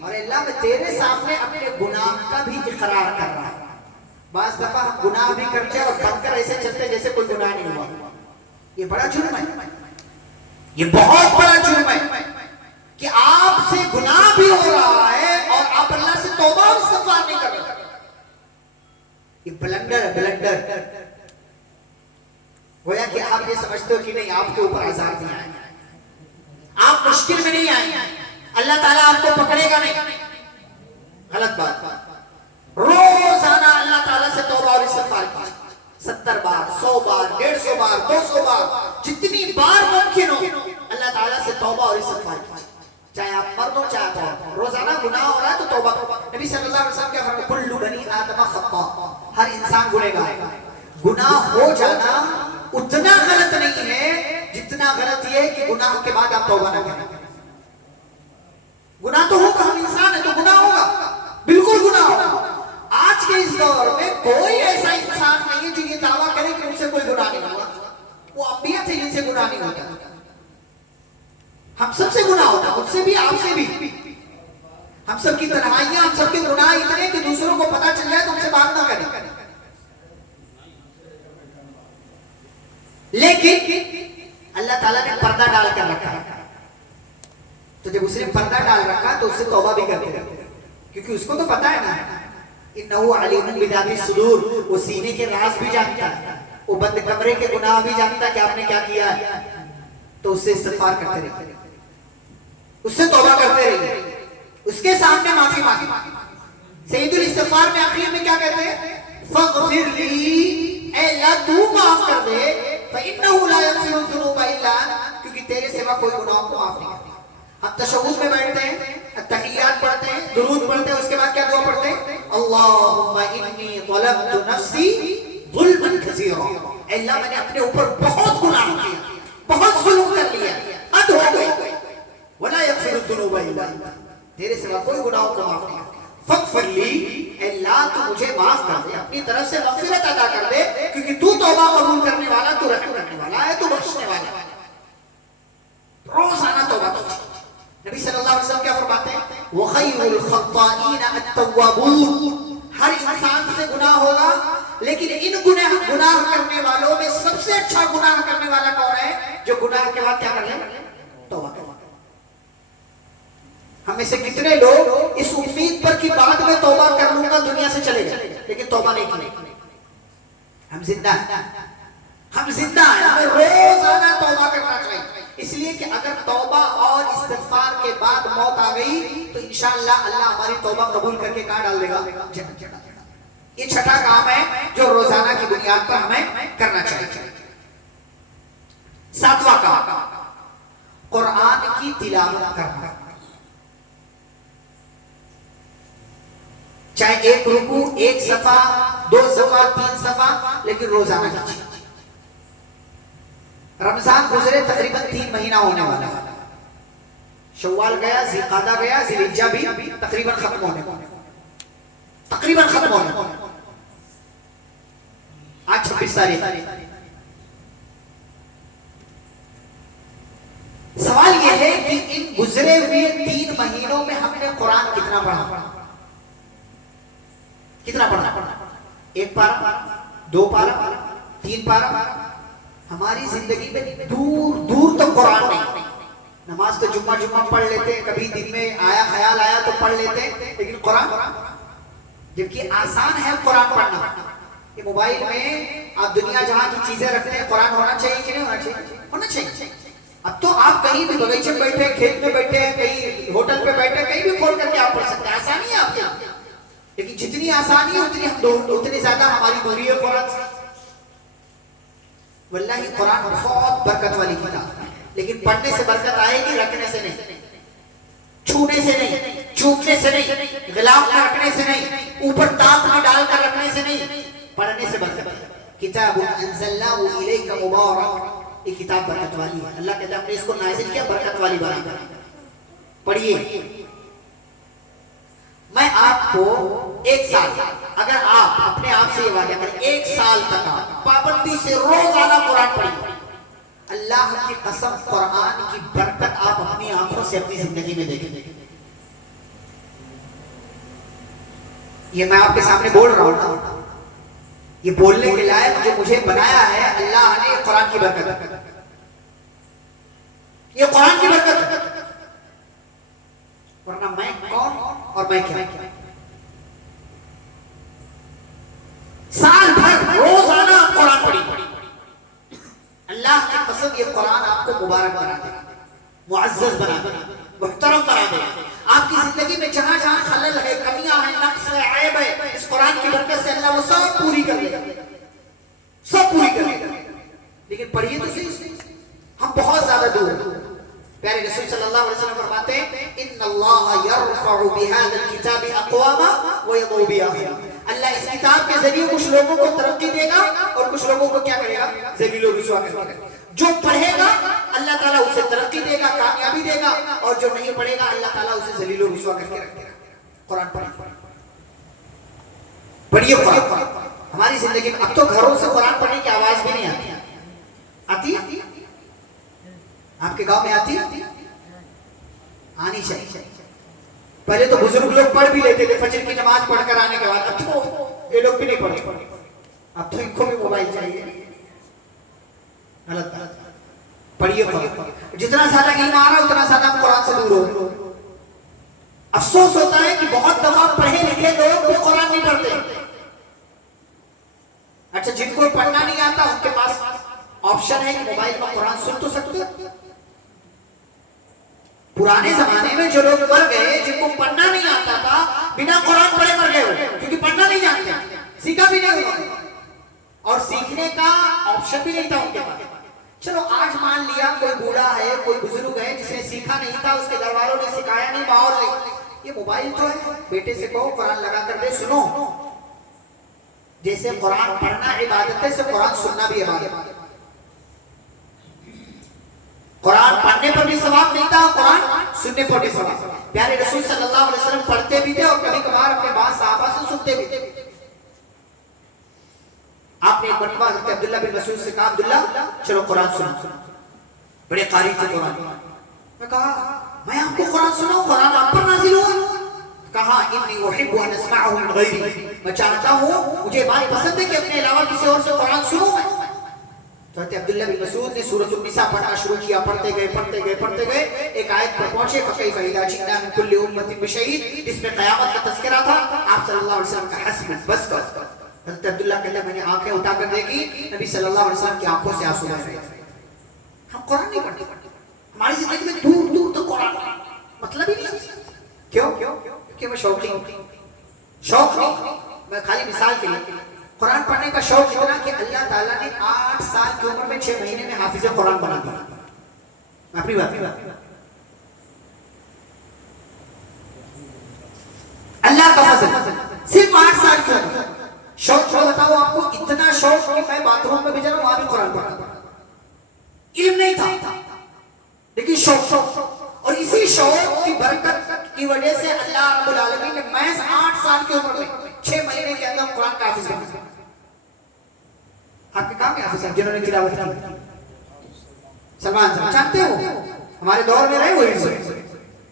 और अल्लाह मैं तेरे सामने अपने गुनाह का भी इकरार कर रहा हूं। बास दफा हम गुनाह भी करते हैं और बनकर ऐसे चलते जैसे कोई गुनाह नहीं हुआ। ये बड़ा जुर्म है, ये बहुत बड़ा जुर्म है कि आपसे गुनाह भी हो रहा है और आप अल्लाह से तौबा और इस्तिग़फ़ार नहीं कर रहे। ये ब्लंडर है, ब्लंडर। गोया कि आप ये समझते हो कि नहीं आपके ऊपर आजाद नहीं आए, आप मुश्किल में नहीं आए, अल्लाह ताला आपको पकड़ेगा नहीं। गलत बात। रोजाना अल्लाह ताला से तौबा और इस्तिग़फ़ार कीजिए, 70 बार, 100 बार, 150 बार, 200 बार, जितनी बार मुमकिन हो अल्लाह ताला से तौबा और इस्तिग़फ़ार कीजिए। चाहे आप मर्द हो चाहे आप, रोजाना गुनाह हो रहा है तो तौबा। नबी सल्लल्लाहु अलैहि वसल्लम क्या फरमाते हैं? कुल्लु बनी आदम खत्ता, हर इंसान गुनहगार है। गुनाह हो जाना उतना गलत नहीं है जितना गलत ये है कि गुनाह के बाद आप तौबा न करें। गुनाह तो होगा, हम इंसान है तो गुनाह होगा, बिल्कुल गुनाह होगा। आज के इस दौर में कोई ऐसा इंसान नहीं है जो ये दावा करे कि उनसे कोई गुनाह नहीं हुआ। वो अंबिया थे जिनसे गुनाह नहीं होता, हम सबसे गुनाह होता, मुझसे भी आपसे भी। हम सबकी तन्हाइयां, हम सबके गुनाह इतने कि दूसरों को पता चल जाए तो उनसे बात ना करें। लेकिन अल्लाह ताला ने पर्दा डाल कर रखा है, तो जब उसने पर्दा डाल रखा तो उससे तौबा भी करते रहते, क्योंकि उसको तो पता है ना, इन्नहु अलीमुन बिज़ातिस सुदूर, वो सीने के राज भी जानता है, वो बंद कमरे के गुनाह भी जानता है कि आपने क्या किया है। तो उससे इस्तिग़फ़ार करते रहिए, उससे तौबा करते रहिए, उसके सामने माफी मांगे। सय्यदुल इस्तिग़फ़ार में आखिर में क्या कहते हैं? फ़ग़फ़िर ली, ऐ अल्लाह तू माफ कर दे, फ़इन्नहु ला यग़फ़िरु ज़ुनूबा इल्ला अंत, क्योंकि तेरे सिवा कोई गुनाह को माफ नहीं करता। हम तशहुद में बैठते हैं, तहियात पढ़ते हैं, दुरूद पढ़ते हैं, उसके बाद क्या दुआ पढ़ते हैं? अल्लाहुम्मा इन्नी ज़लमतु नफ्सी ज़ुल्मन कसीरा, अल्लाह मैंने अपने ऊपर बहुत गुनाह किया, बहुत जुल्म कर लिया, हद हो गई। वला यग़फ़िरु ज़ुनूबा इल्ला अंत, तेरे सिवा कोई गुनाह को माफ नहीं करता। फ़ग़फ़िर ली, अल्लाह तू मुझे माफ कर दे, अपनी तरफ से मग़फ़िरत अदा कर दे, क्योंकि तू तौबा कबूल करने वाला, तू रहम करने वाला है, तू बख्शने वाला है। रोजाना तौबा कीजिए। नबी सल्लल्लाहु अलैहि वसल्लम क्या फरमाते हैं? व खैरुल ख़त्ताईन अत-तव्वाबून, हर इंसान से गुनाह होगा, लेकिन इन गुनाह करने वालों में सबसे अच्छा गुनाह करने वाला कौन है? जो गुनाह के बाद क्या कर ले? तौबा करे। हम में से कितने लोग इस उम्मीद पर कि बाद में तौबा कर लूंगा दुनिया से चले गए, लेकिन तौबा नहीं की। हम जिंदा हैं, हम जिंदा हैं, हमें रोजाना तौबा करना चाहिए, इसलिए कि अगर तौबा और इस्तिग़फ़ार के बाद मौत आ गई तो इंशाअल्लाह अल्लाह हमारी तौबा कबूल करके कहां डाल देगा? जन्नत। ये छठा काम है जो रोजाना की बुनियाद पर हमें करना चाहिए। सातवां काम, कुरान की तिलावत करना, चाहे एक रुकू, एक सफा, 2 सफा, 3 सफा, लेकिन रोजाना कीजिए। रमजान गुजरे तकरीबन 3 महीना होने वाला है, शव्वाल गया, ज़िलक़ादा गया, ज़िलहिज्जा भी तकरीबन खत्म होने वाला, तकरीबन खत्म होने वाला। आज 26 तारीख। सवाल यह है कि इन गुजरे हुए 3 महीनों में हमने कुरान कितना पढ़ा? कितना पढ़ा? 1 पारा, 2 पारा, 3 पारा? हमारी जिंदगी में दूर दूर तक कुरान नहीं। नमाज तो जुम्मा पढ़ लेते, कभी दिन में आया ख्याल आया तो पढ़ लेते, लेकिन कुरान, जबकि आसान है कुरान पढ़ना। ये मोबाइल में आप दुनिया जहां की चीजें रखते हैं, कुरान होना चाहिए कि नहीं होना चाहिए? होना चाहिए। अब तो आप कहीं भी बगीचे में बैठे, खेत में बैठे, कहीं होटल पे बैठे, कहीं भी खोल करके आप पढ़ सकते हैं। आसानी है आपके यहाँ, लेकिन जितनी आसानी है उतनी उतनी ज्यादा हमारी दूरी है कुरान से। वल्लाही कुरान बहुत बरकत वाली किताब है, लेकिन पढ़ने से बरकत आएगी, रखने से नहीं, छूने से नहीं, चूमने से नहीं, गिलाफ में रखने से नहीं, ऊपर ताक में डालकर रखने से नहीं, पढ़ने से बरकत। किताब अंज़लनाहु इलैका मुबारक, ये किताब बरकत वाली है। अल्लाह कहता है हमने इसको नाज़िल किया बरकत वाली बनाकर। पढ़िए, मैं आपको एक साल, अगर आप अपने आप से ये वादा करें, एक साल तक आप पाबंदी से रोजाना कुरान पढ़िए, अल्लाह की कसम कुरान की बरकत आप अपनी आंखों से अपनी जिंदगी में देखेंगे। ये मैं आपके सामने बोल रहा हूं ना, ये बोलने के लायक जो मुझे बनाया है अल्लाह ने, कुरान की बरकत, ये कुरान की बरकत, वरना मैं कौन और मैं क्या। साल भर रोजाना कुरान पढ़िए, अल्लाह की कसम ये कुरान आपको मुबारक बना देगा, मुअज़्ज़ज़ बना देगा, मुहतरम बना देगा। आपकी जिंदगी में जहां जहां खलल है, कमियां हैं, नक्स है, ऐब है, इस कुरान की बरकत से अल्लाह वो सब पूरी कर देगा, सब पूरी कर देगा। लेकिन पढ़िए तो सही, हम बहुत ज्यादा दूर हैं। प्यारे रसूल सल्लल्लाहु अलैहि वसल्लम फरमाते हैं, इन्नल्लाह यरफउ बिहाज़ल किताबि अक़वामा व यदउ बिआखरीन। अल्लाह इस किताब के जरिए कुछ लोगों को तरक्की देगा और कुछ लोगों को क्या करेगा, ज़लील व रुसवा करेगा। जो पढ़ेगा अल्लाह ताला उसे तरक्की देगा, कामयाबी देगा, और जो नहीं पढ़ेगा अल्लाह ताला उसे ज़लील व रुसवा करके रख देगा। कुरान पढ़िए, कुरान हमारी जिंदगी में। अब तो घरों से कुरान पढ़ने की आवाज भी नहीं आती, आती आपके गांव में आती, आनी चाहिए। पहले तो बुजुर्ग लोग पढ़ भी लेते थे फजर की नमाज पढ़कर आने के बाद, अब तो ये लोग भी नहीं पढ़ते, अब तो इनको भी मोबाइल चाहिए। गलत। पढ़िए, जितना ज्यादा इल्म आ रहा है उतना ज्यादा हम कुरान से दूर हो। अफसोस होता है कि बहुत दफा पढ़े लिखे लोग भी कुरान नहीं पढ़ते। अच्छा, जिनको पढ़ना नहीं आता उनके पास ऑप्शन है कि मोबाइल में कुरान सुन तो सकते। पुराने जमाने में जो लोग मर गए, जिनको पढ़ना नहीं आता था, बिना कुरान पढ़े मर गए, क्योंकि पढ़ना नहीं जानते, सीखा भी नहीं हुआ, और सीखने का ऑप्शन भी नहीं था उनके पास। चलो आज मान लिया कोई बूढ़ा है, कोई बुजुर्ग है जिसने सीखा नहीं था, उसके घर वालों ने सिखाया नहीं, माहौल नहीं, ये मोबाइल तो है, बेटे से कहो कुरान लगा कर दे, सुनो। जैसे कुरान पढ़ना इबादत है, से कुरान सुनना भी इबादत है। कुरान पढ़ने पर भी सवाब मिलता है, कुरान सुनने पर भी सवाब। प्यारे रसूल सल्लल्लाहु अलैहि वसल्लम पढ़ते भी थे और कभी कभार अपने बाद सहाबा से सुनते भी थे। आपने एक मरतबा हज़रत अब्दुल्लाह बिन मसूद से कहा, अब्दुल्ला चलो कुरान सुनो, बड़े कारी थे कुरान। मैं कहा मैं आपको कुरान सुनाऊं, कुरान आप पर नाज़िल हुआ? कहा इन्नी उहिब्बु अन अस्मअहु मिन गैरी, मैं चाहता हूं, मुझे बात पसंद है कि अपने अलावा किसी और से कुरान सुनूं मैं। तो अब्दुल्लाह बिन मसूद ने सूरह निसा पढ़ना शुरू किया, पढ़ते गए, एक आयत पर पहुंचे, फकैफ़ इज़ा जि'ना मिन कुल्लि उम्मतिन बिशहीद, जिसमें क़यामत का तज़किरा था। आप सल्लल्लाहु अलैहि वसल्लम का हस्ब, बस कर। हज़रत अब्दुल्लाह कहता मैंने आंखें उठाकर देखी, नबी सल्लल्लाहु अलैहि वसल्लम की आंखों से आंसू बह रहे थे। हम कुरान नहीं पढ़ते, हमारी जिंदगी में दूर दूर तक कुरान मतलब ही नहीं। क्यों? क्योंकि मैं शौक नहीं, मैं खाली मिसाल के लिए, कुरान पढ़ने का शौक इतना कि अल्लाह ताला ने 8 साल की उम्र में 6 महीने में हाफिज कुरान बना दिया। अपनी बात अल्लाह का फजल, सिर्फ 8 साल की उम्र। शौक को बताओ आपको, इतना शौक कि मैं बाथरूम में भी जा रहा हूं, वहां भी कुरान पढ़ता। इल्म नहीं था, लेकिन शौक, और इसी शौक की बरकत की वजह से अल्लाह रब्बुल आलमीन ने महज 8 साल की उम्र में 6 महीने के अंदर कुरान का हाफिज बना। आपके काम है हाफिज जिन्होंने तिलावत की, सलमान साहब जानते हो, हमारे दौर में रहे हुए,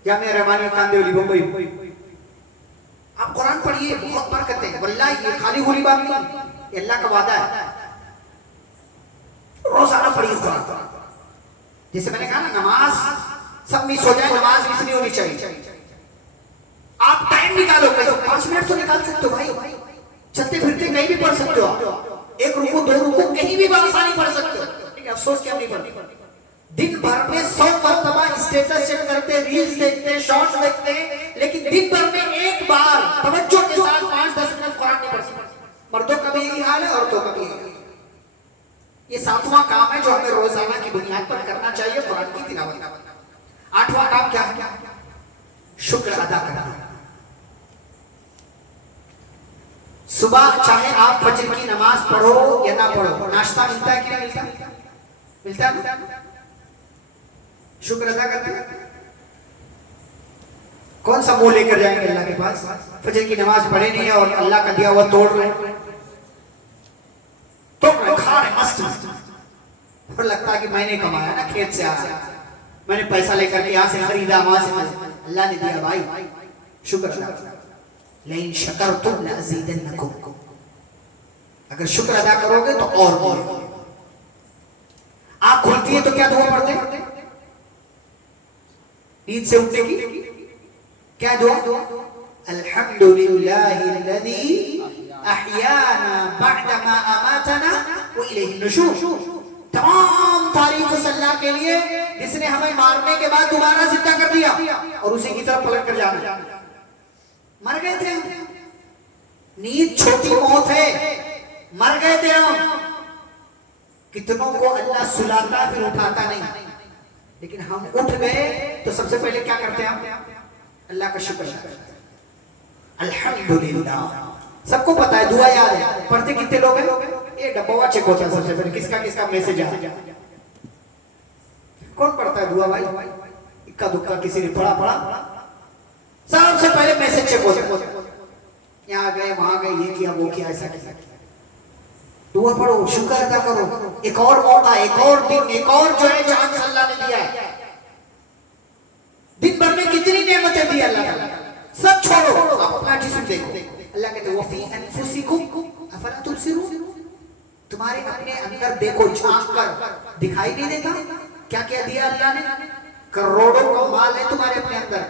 जामिया रहमानिया कांदिवली बम्बई। आप कुरान पढ़िए, बहुत बरकत है, वल्लाही ये खाली खुली बात नहीं, अल्लाह का वादा है। रोजाना पढ़िए कुरान। जैसे मैंने कहा ना, नमाज सब मिस हो जाए, नमाज मिस नहीं होनी चाहिए। आप टाइम निकालो, 5 मिनट तो निकाल सकते हो भाई, चलते फिरते कहीं भी पढ़ सकते हो। 1 रुकू 2 रुकू कहीं भी आसानी पढ़ सकते हो, लेकिन अफसोस क्या नहीं पढ़ते। दिन भर में 100 मरतबा स्टेटस चेक करते, रील्स देखते, शॉर्ट्स देखते, लेकिन दिन भर में एक बार तवज्जो के साथ 5-10 मिनट कुरान नहीं पढ़ते। मर्दों का भी यही हाल है, औरतों का भी यही। ये 7वां काम है जो हमें रोजाना की बुनियाद पर करना चाहिए, कुरान की तिलावत। 8वां काम क्या है? शुक्र अदा करना। सुबह चाहे आप फजर की नमाज पढ़ो या ना पढ़ो, नाश्ता मिलता है कि नहीं मिलता? मिलता है। शुक्र अदा करते हैं। कौन सा मुंह लेकर जाएंगे अल्लाह के पास? फजर की नमाज पढ़े नहीं है और अल्लाह का दिया हुआ तोड़ रहे, खा रहे मस्त, और लगता है कि मैंने कमाया ना, खेत से आया, मैंने पैसा लेकर के यहाँ से खरीदा, वहां से अल्लाह ने दिया। भाई शुक्र अदा, लेकिन शकरतुम लअज़ीदन्नकुम, अगर शुक्र अदा करोगे तो और। आँख खुलती है तो क्या दुआ पढ़ते हैं? नींद से उठने की क्या दुआ? अल्हम्दुलिल्लाहिल्लज़ी अहयाना बअदमा अमातना व इलैहि नुशूर। तमाम तारीफ उस अल्लाह के लिए जिसने हमें मारने के बाद दोबारा जिंदा कर दिया और उसी की तरफ पलट कर जाना। मर गए थे हम, नींद छोटी मौत है, मर गए थे हम। कितनों को अल्लाह सुलाता फिर उठाता नहीं, लेकिन हम उठ गए तो सबसे पहले क्या करते हैं? अल्लाह का शुक्र करते हैं, अल्हम्दुलिल्लाह। सबको पता है, दुआ याद है, पढ़ते कितने लोग हैं? ये डब्बा चेक होता है सबसे पहले, किसका किसका मैसेज आया। कौन पढ़ता है दुआ भाई? इक्का दुक्का किसी ने पढ़ा, सबसे पहले मैसेज चेक होता है, यहाँ गए वहां गए, ये किया वो किया, ऐसा किया। दुआ पढ़ो, शुक्र अदा करो, एक और मौका, एक और दिन, एक और जो है चांस अल्लाह ने दिया है। दिन भर में कितनी नेमतें दी अल्लाह ने, सब छोड़ो, आप अपना जिस्म देखो। अल्लाह कहते हैं वफी अनफुसिकुम अफला तुबसिरून, तुम्हारे अपने अंदर देखो, झांक कर, दिखाई नहीं देता क्या क्या दिया अल्लाह ने? करोड़ों का माल है तुम्हारे अपने अंदर,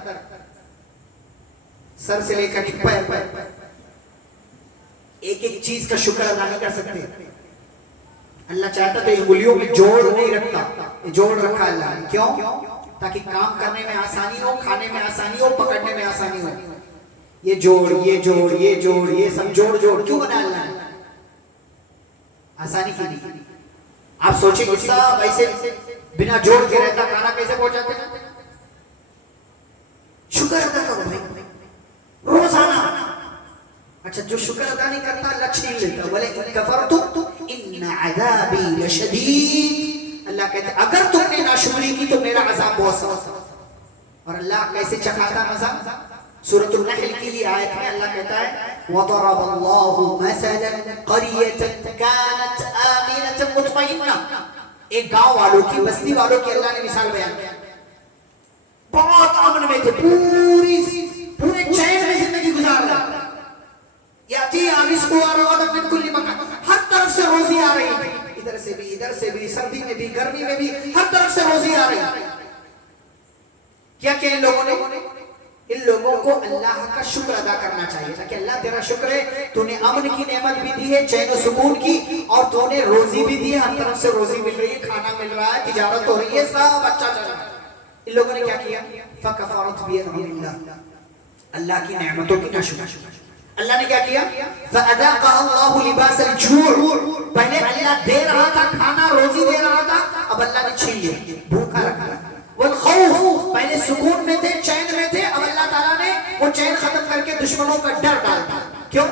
सर से लेकर पैर पर, एक एक चीज का शुक्र अदा नहीं कर सकते। अल्लाह चाहता तो उंगलियों में जोड़ नहीं रखता, जोड़ रखा अल्लाह ने। क्यों? ताकि काम करने में आसानी हो, खाने में आसानी हो, पकड़ने में आसानी हो। ये जोड़, ये जोड़, ये जोड़, ये सब जोड़ जोड़ क्यों बनाया अल्लाह ने? आसानी के लिए। आप सोचेंगे सब ऐसे बिना जोड़ के रहता, खाना कैसे पहुंचाते? शुक्र अदा करो भाई रोजाना। अच्छा, जो शुक्र अदा नहीं करता अल्लाह छीन लेता। बोले कफरतुम इन्न अज़ाबी लशदीद, अल्लाह कहते अगर तुमने नाशुक्री की तो मेरा अज़ाब बहुत सख्त। और अल्लाह कैसे चखाता मजा? सूरतुल नहल की ये आयत में अल्लाह कहता है वदरबल्लाहु मसलन क़रियतन कानत आमिनतन मुतमइन्ना, एक गांव वालों की, बस्ती वालों की अल्लाह ने मिसाल बयान किया। बहुत अमन में थे, पूरे चैन में जिंदगी गुजार रहे। हर तरफ से रोजी आ रही, इधर से भी, इधर से भी, सर्दी में भी, गर्मी में भी, हर तरफ से रोजी आ रही। क्या क्या इन लोगों को अल्लाह का शुक्र अदा करना चाहिए था कि अल्लाह तेरा शुक्र है, तूने अमन की नेमत भी दी है, चैन सुकून की, और तूने रोजी भी दी है, हर तरफ से रोजी मिल रही है, खाना मिल रहा है, तिजारत हो रही है, सब अच्छा चल रहा है। इन लोगों ने क्या किया? फकफरत बिअनअमिल्लाह, अल्लाह की नेमतों की नाशुक्री। अल्लाह ने क्या किया? फ़अज़ाक़अल्लाहु लिबासल जूअ, पहले अल्लाह दे रहा था खाना, रोजी दे रहा था, अब अल्लाह ने छीन लिया, भूखा रखा। वल खौफ, पहले सुकून में थे, चैन में थे, अब अल्लाह ताला ने वो चैन खत्म करके दुश्मनों का डर डाल दिया। क्यों?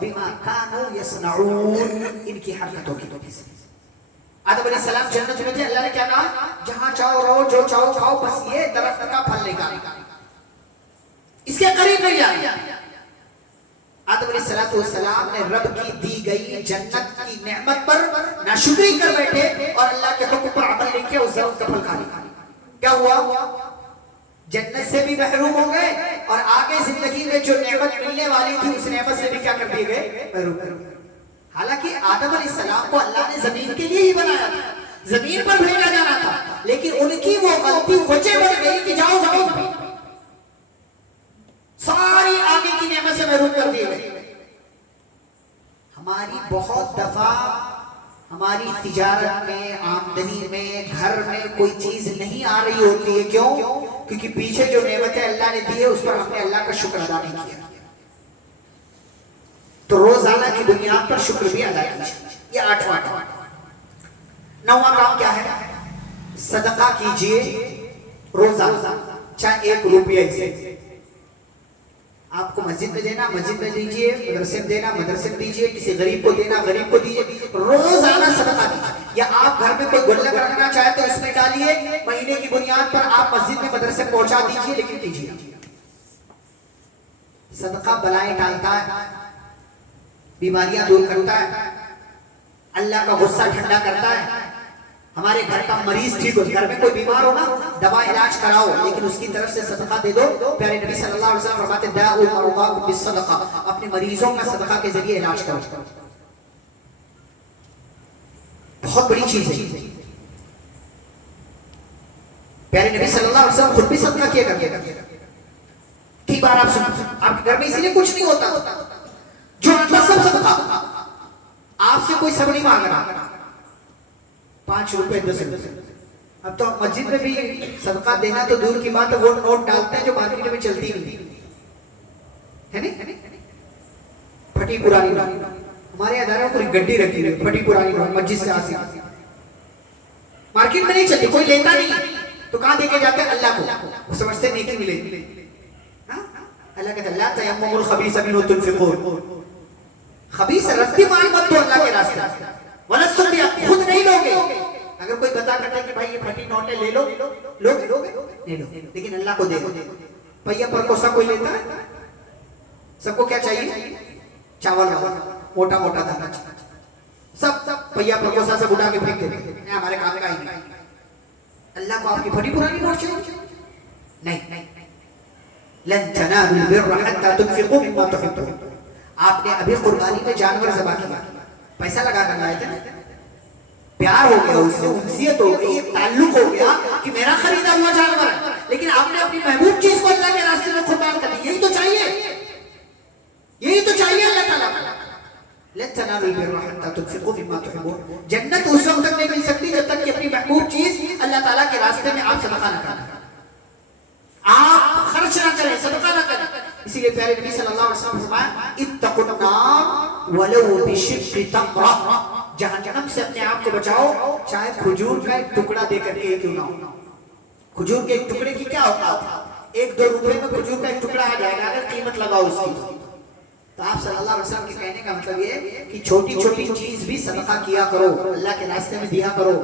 बिमा कानू यसनऊन, इनकी हरकतों की वजह से। आदम अलैहिस्सलाम जन्नत में थे, अल्लाह ने क्या कहा? जहां चाहो रहो, जो चाहो खाओ, बस ये दरख्त का फल निकालो, इसके करीब नहीं जाना। आदम अलैहिस्सलाम ने रब की दी गई जन्नत की नेमत पर नाशुक्री कर बैठे और अल्लाह के हुक्म पर अमल नहीं किया, उस दरख्त का फल खा लिया। क्या हुआ? जन्नत से भी महरूम हो गए और आगे जिंदगी में जो नेमत मिलने वाली थी उस नेमत से भी क्या कर दिए गए? महरूम। हालांकि आदम अलैहिस्सलाम को अल्लाह ने जमीन के लिए ही बनाया था, जमीन पर भेजा जाना था, लेकिन उनकी वो गलती वजह बन गई कि जाओ जमीन पर, सारी आगे की नेमत से महरूम कर दिए गए। हमारी बहुत दफा हमारी तिजारत में, आमदनी में, घर में कोई चीज नहीं आ रही होती है। क्यों? क्योंकि पीछे जो नेमतें अल्लाह ने दी है उस पर हमने अल्लाह का शुक्र अदा नहीं किया। तो रोजाना की बुनियाद पर शुक्र भी अदा कीजिए। ये 8वां काम। 9वां काम क्या है? सदका कीजिए रोजाना, चाहे 1 रुपया से। आपको मस्जिद में देना, मस्जिद में दीजिए, मदरसे में देना, मदरसे में दीजिए, किसी गरीब को देना, गरीब को दीजिए। रोजाना सदका दीजिए। या आप घर में कोई गुल्लक रखना चाहे तो इसमें डालिए, महीने की बुनियाद पर आप मस्जिद में, मदरसे में पहुंचा दीजिए, लेकिन कीजिए। सदका बलाएं टालता है, बीमारियां दूर करता है, अल्लाह का गुस्सा ठंडा करता है। हमारे घर का मरीज ठीक हो, घर में कोई बीमार हो ना, दवा इलाज कराओ, लेकिन उसकी तरफ से सदका दे दो। प्यारे नबी सल्लल्लाहु अलैहि वसल्लम फरमाते दाउ मरदाकुम बिस्सदका, अपने मरीजों का सदका के जरिए इलाज करो। बहुत बड़ी चीज है। प्यारे नबी सल्लल्लाहु अलैहि वसल्लम खुद भी सदका किया करते। कई बार आप सुन, आपके घर में इसलिए कुछ नहीं होता, जो आता सब सदका। आपसे कोई सब नहीं मांग रहा, 5 रुपए 10 रुपए। अब तो मस्जिद में भी सदका देना तो दूर की बात है, वो नोट डालते हैं जो मार्केट में चलती नहीं है नहीं? फटी पुरानी नोट। हमारे अदारे में पूरी गड्डी रखी हुई, फटी पुरानी नोट, मस्जिद से आसी मार्केट में नहीं चलती, कोई लेता नहीं। तो कहां देके जाते हैं? अल्लाह को। वो समझते नेकी मिलेगी। अल्लाह कहता है ला तयम्मुमुल खबीस मिन्हु तुनफिकून, खबीस रद्दी माल मत दो अल्लाह के रास्ते। वलस्तुम भी खुद नहीं लोगे। अगर कोई बता करता है कि भाई ये फटी नोटें ले लो, लोगे? नहीं लो, लेकिन अल्लाह को दे दो। पैया पर कोसा कोई लेता है? सबको क्या चाहिए? चावल वाला मोटा मोटा दाना चाहिए। सब पैया पर कोसा से उठा के फेंक देते, हमारे काम का ही नहीं। अल्लाह को आपकी फटी पुरानी नोट चाहिए? नहीं। लन तनालुल बिर्रा हत्ता तुनफिकू मिम्मा तुहिब्बून। आपने अभी कुर्बानी में जानवर ज़बह किया, पैसा लगा कर लाए थे, प्यार हो गया उससे, उनसियत हो गई, एक ताल्लुक हो गया कि मेरा खरीदा हुआ जानवर है, लेकिन आपने अपनी महबूब चीज को अल्लाह के रास्ते में कुर्बान कर दी। यही तो चाहिए, यही तो चाहिए अल्लाह ताला। लन तनालुल बिर्रा हत्ता तुनफिकू मिम्मा तुहिब्बून। जन्नत उस वक्त तक नहीं मिल सकती जब तक कि अपनी महबूब चीज अल्लाह ताला के रास्ते में आप सदका न करें, आप खर्च ना करें, सदका ना करें। इसीलिए प्यारे नबी सल्लल्लाहु अलैहि वसल्लम फरमाया इत्तकुन नार वलौ बिशिक्कि तमरा, जहन्नम से अपने आप को बचाओ, चाहे खजूर का एक टुकड़ा दे करके क्यों ना हो। खजूर के एक टुकड़े की क्या होता था? 1-2 रुपए में खजूर का एक टुकड़ा आ जाएगा अगर कीमत लगाओ उसकी। तो आप सल्लल्लाहु अलैहि वसल्लम के कहने का मतलब ये कि छोटी छोटी चीज भी सदका किया करो, अल्लाह के रास्ते में दिया करो,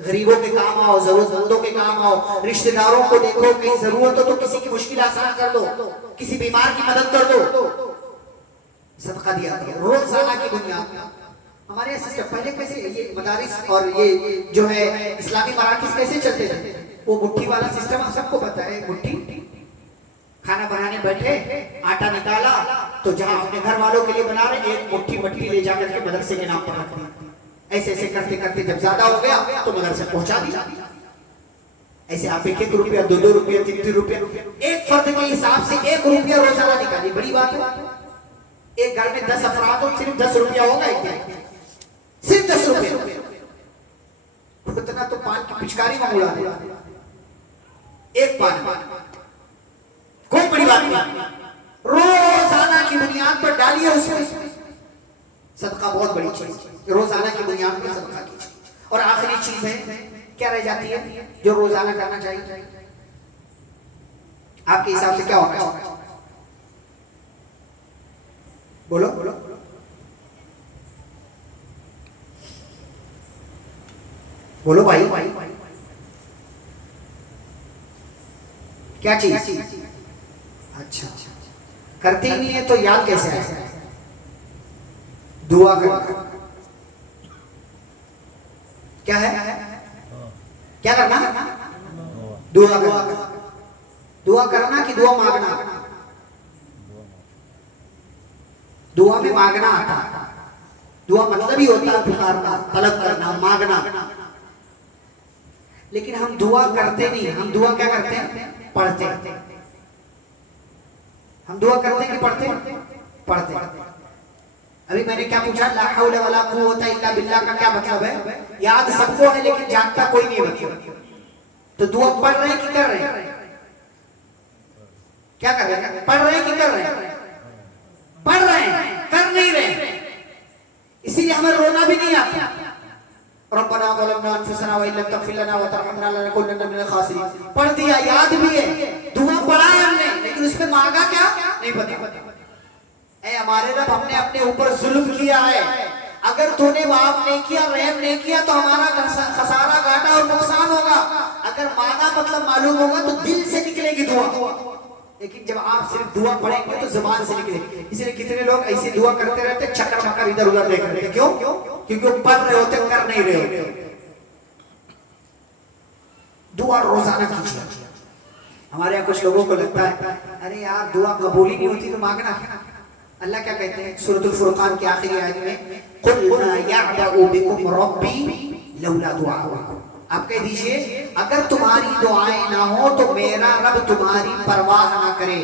गरीबों के काम आओ, जरूरतमंदों के काम आओ, रिश्तेदारों को देखो, कहीं जरूरत हो तो किसी की मुश्किल आसान कर दो, किसी बीमार की मदद कर दो, सदका दिया करो रोजाना की बुनियाद। हमारे यहाँ सिस्टम पहले कैसे, ये मदारिस और ये जो है इस्लामी मराकिज कैसे चलते थे? वो मुट्ठी वाला सिस्टम आप सबको पता है। मुट्ठी, खाना बनाने बैठे, आटा निकाला तो जहां अपने घर वालों के लिए बना रहे, एक मुट्ठी मट्टी ले जाकर के मदरसे के नाम पर रख दी। ऐसे ऐसे करते करते जब ज्यादा हो गया तो मदरसे पहुंचा दिया। ऐसे आप 1-1 रुपया, 2-2 रुपया, 3-3 रुपया, एक फर्द के हिसाब से 1 रुपया रोजाना निकाली, बड़ी बात है। एक घर में 10 अफराद हो, सिर्फ 10 रुपया होगा, एक सिर्फ 10 रुपया, उतना तो पान की पिचकारी में उड़ा दे, एक पान, कोई बड़ी बात नहीं। रोजाना की बुनियाद पर डालिए उसमें सदका, बहुत बड़ी चीज, रोजाना की बुनियाद पर सदका कीजिए। और आखिरी चीज है, क्या रह जाती है जो रोजाना करना चाहिए? आपके हिसाब से क्या होना चाहिए? बोलो बोलो। बोलो भाई, क्या चीज? अच्छा, करते ही नहीं है तो याद कैसे आएगा? दुआ करना। क्या है? क्या करना? दुआ करना। दुआ करना कि दुआ मांगना? दुआ में मांगना आता। दुआ मतलब ही होता है पुकारना, तलब करना, मांगना। लेकिन हम दुआ करते नहीं, हम दुआ क्या करते हैं? पढ़ते। हम दुआ करते हैं कि पढ़ते? पढ़ते। अभी मैंने क्या पूछा, ला हौला वला कुव्वता इल्ला बिल्लाह का क्या मतलब है? याद सबको है लेकिन जानता कोई नहीं है। तो दुआ पढ़ रहे हैं कि कर रहे हैं? क्या कर रहे हैं? पढ़ रहे हैं कि कर रहे हैं? पढ़ रहे हैं, कर नहीं रहे। इसीलिए हमें रोना भी नहीं आता। रब्बना ज़लमना अनफुसना व इल्लम तग़फिर लना व तरहमना लनकुनन्ना मिनल खासिरीन। पढ़ दिया, याद भी है, दुआ पढ़ा है हमने, लेकिन उसमें मांगा क्या नहीं पता। ऐ हमारे रब, हमने अपने ऊपर जुल्म किया है। अगर तूने माफ नहीं किया, रहम नहीं किया तो हमारा खसारा, घाटा और नुकसान होगा। अगर माना मतलब मालूम होगा तो दिल से निकलेगी दुआ। लेकिन जब आप सिर्फ दुआ पढ़ेंगे तो जुबान से निकलेगी। इसलिए कितने लोग ऐसी दुआ करते रहते, चक्कर मक्कर इधर उधर देख रहे थे। क्यों? क्योंकि वो पढ़ रहे होते, कर नहीं रहे होते। दुआ रोजाना कीजिए। हमारे यहाँ कुछ लोगों को लगता है अरे यार दुआ कबूल ही नहीं होती तो मांगना क्या? अल्लाह क्या कहते हैं सूरतुल फुरकान की आखिरी आयत में, कुल मा यअबउ बिकुम रब्बी लौला दुआउकुम। आप कह दीजिए अगर तुम्हारी दुआएं ना हो तो मेरा रब तुम्हारी परवाह ना करे।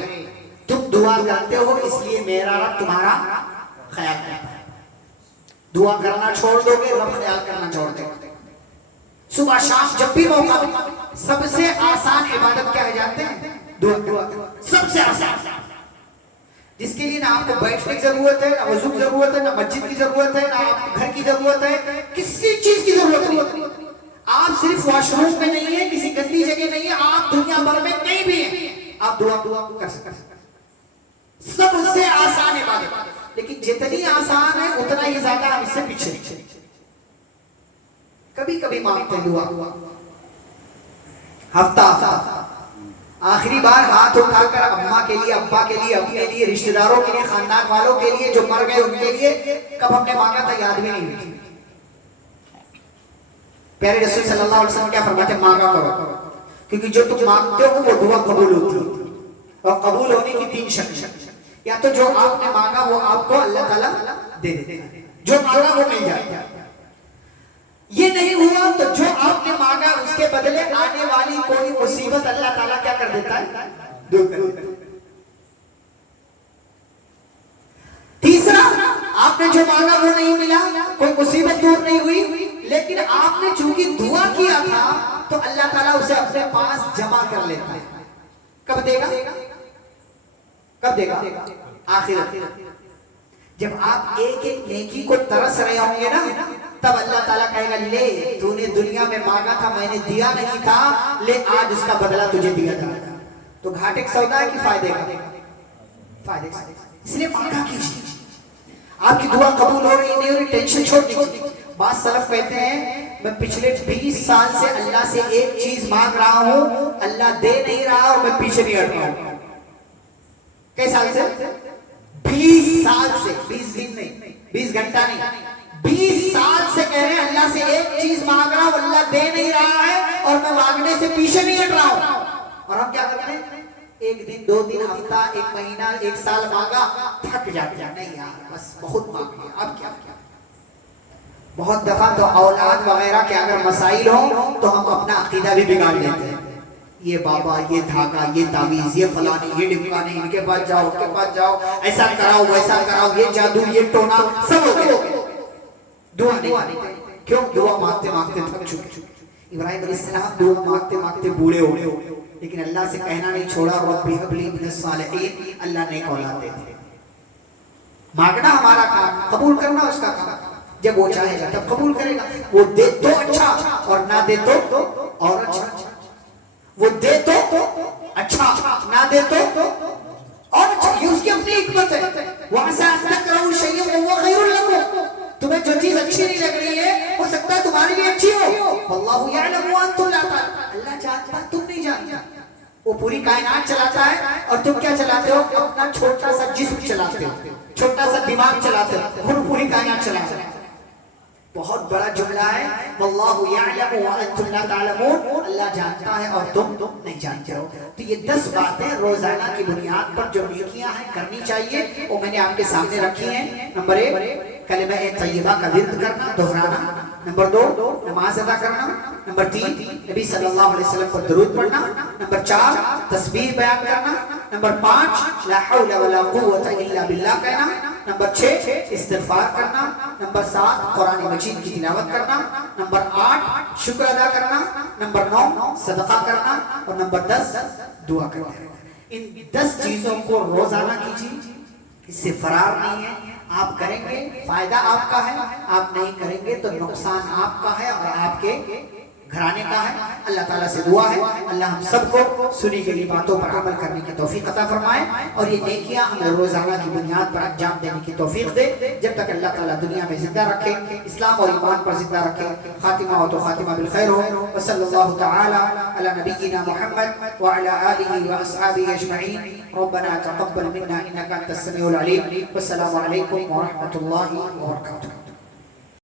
तुम दुआ करते हो इसलिए मेरा रब तुम्हारा ख्याल करता है। दुआ करना छोड़ दोगे, रब ख्याल करना छोड़ दोगे। सुबह शाम जब भी मौका मिले, सबसे आसान इबादत क्या है जानते हैं? दुआ। सबसे आसान, जिसके लिए ना आपको बैठने की जरूरत है, ना वजू की जरूरत है, ना मस्जिद की जरूरत है, ना आप घर की जरूरत है, किसी चीज की जरूरत नहीं। आप सिर्फ वॉशरूम में नहीं है, किसी गंदी जगह नहीं है, आप दुनिया भर में कहीं भी हैं, आप दुआ कर सकते हैं। सबसे आसान इबादत, लेकिन जितनी आसान है उतना ही ज्यादा हम इससे पीछे। कभी कभी मांगते हैं दुआ, हफ्ता आखिरी बार हाथ उठाकर अम्मा के लिए, अब्बा के लिए, अपने लिए, रिश्तेदारों के लिए, खानदान वालों के लिए जो मर गए उनके लिए कब हमने मांगा था याद भी नहीं। प्यारे रसूल सल्लल्लाहु अलैहि वसल्लम क्या फरमाते, मांगा करो, क्योंकि जो तुम मांगते हो वो दुआ कबूल होती है। और कबूल होने की तीन शर्त, या तो जो आपने मांगा वो आपको अल्लाह ताला दे देता है, जो मांगा वो मिल जाता है। ये नहीं हुआ तो जो आपने मांगा उसके बदले आने वाली कोई मुसीबत अल्लाह ताला क्या कर देता है, दूर कर देता है। तीसरा, आपने जो मांगा वो नहीं मिला, कोई मुसीबत दूर नहीं हुई, लेकिन आपने चूंकि दुआ किया था तो अल्लाह ताला उसे अपने पास जमा कर लेता है। कब देगा? कब देगा? आखिरत। जब आप एक एक नेकी को तरस रहे होंगे ना, तब अल्लाह ताला कहेगा ले तूने दुनिया में मांगा था, मैंने दिया नहीं था, ले आज उसका बदला तुझे दिया जाएगा। तो घाटे का सौदा है कि फायदे का? फायदे का। इसलिए मांगा कीजिए। आपकी दुआ कबूल हो रही नहीं हो रही, टेंशन छोड़ दीजिए। बात सलफ कहते हैं मैं पिछले 20 साल से अल्लाह से एक चीज मांग रहा हूं, अल्लाह दे नहीं रहा और मैं पीछे नहीं हट रहा हूं। किस साल से? 20 साल से, 20 दिन नहीं, 20 घंटा नहीं, 20 साल से कह रहे हैं अल्लाह से एक चीज मांग रहा हूं, अल्लाह दे नहीं रहा है और मैं मांगने से पीछे नहीं हट रहा हूं। और हम क्या करते हैं? एक दिन, 2 दिन, हफ्ता, 1 महीना, 1 साल मांगा, थक जाते हैं, नहीं यार बस बहुत मांग लिया, अब क्या। बहुत दफा तो औलाद वगैरह के अगर मसाइल हो तो हम अपना अकीदा भी बिगाड़ लेते हैं। ये बाबा, ये धागा, ये तावीज, ये फलानी, ये ढिमकाने, इनके पास जाओ, उनके पास जाओ, ऐसा कराओ, वैसा कराओ, ये जादू, ये टोना, सब हो गया। दुआ नहीं। क्यों? दुआ मांगते मांगते थक चुके। इब्राहिम अलैहिस्सलाम दुआ मांगते मांगते बूढ़े हो गए, लेकिन अल्लाह से कहना नहीं छोड़ा, रब्बी हबली मिनस सालिहीन, अल्लाह ने औलाद दे दी। मांगना हमारा काम, कबूल करना उसका काम। जब वो चाहेगा तब कबूल करेगा। वो दे तो अच्छा और ना दे तो और अच्छा। वो दे तो अच्छा, ना दे तो और अच्छा। ये उसकी अपनी हिकमत है। वहां से तकराउ शैय्यन व खैरुल लकुम, तुम्हें जो चीज अच्छी नहीं लग रही है हो सकता है तुम्हारे लिए अच्छी हो। वल्लाहु यअलमु व अंतुम ला ताअलमून, अल्लाह जानता है तुम नहीं जानते। वो पूरी कायनात चलाता है और तुम क्या चलाते हो? अपना छोटा सा जिस्म चलाते हो, छोटा सा दिमाग चलाते हो, और पूरी कायनात चलाते हो। बहुत बड़ा जुमला है, वल्लाहु यअलमु व अंतुम ला ताअलमून, अल्लाह जानता है और तुम नहीं जानते हो। तो ये 10 बातें रोजाना की बुनियाद पर जो नेकियां हैं करनी चाहिए, वो मैंने आपके सामने रखी हैं। नंबर 1 कलिमा तय्यबा का विर्द करना, दोहराना। नंबर 2 नमाज अदा करना। नंबर 3 नबी सल्लल्लाहु अलैहि वसल्लम पर दुरूद पढ़ना। नंबर 4 तस्बीह बयान करना। नंबर 5 ला हौला वला कुव्वता इल्ला बिल्लाह कहना। नंबर 6 इस्तिग़फ़ार करना, नंबर 7 कुरान मजीद की तिलावत करना, नंबर 8 शुक्र अदा करना, नंबर 9 सदका करना और नंबर 10 दुआ करना। इन 10 चीजों को रोजाना कीजिए, इससे फरार नहीं है। आप करेंगे फायदा आपका है, आप नहीं करेंगे तो नुकसान आपका है और आपके घराने का है। अल्लाह ताला से दुआ है अल्लाह हम सबको सुनी गई बातों पर अमल करने की तौफीक अता फरमाए और ये नेकियां हमें रोजाना की बुनियाद पर अंजाम देने की तौफीक दे। जब तक अल्लाह ताला दुनिया में जिंदा रखे, इस्लाम और ईमान पर जिंदा रखे। खातिमा हो तो खातिमा बिल खैर हो। व सल्लल्लाहु तआला अला नबिय्यिना मुहम्मद व अला आलिहि व अस्हाबिहि अजमईन। रब्बना तक़ब्बल मिन्ना इन्नका अंतस समीउल अलीम। वस्सलामु अलैकुम व रहमतुल्लाहि व बरकातुहू।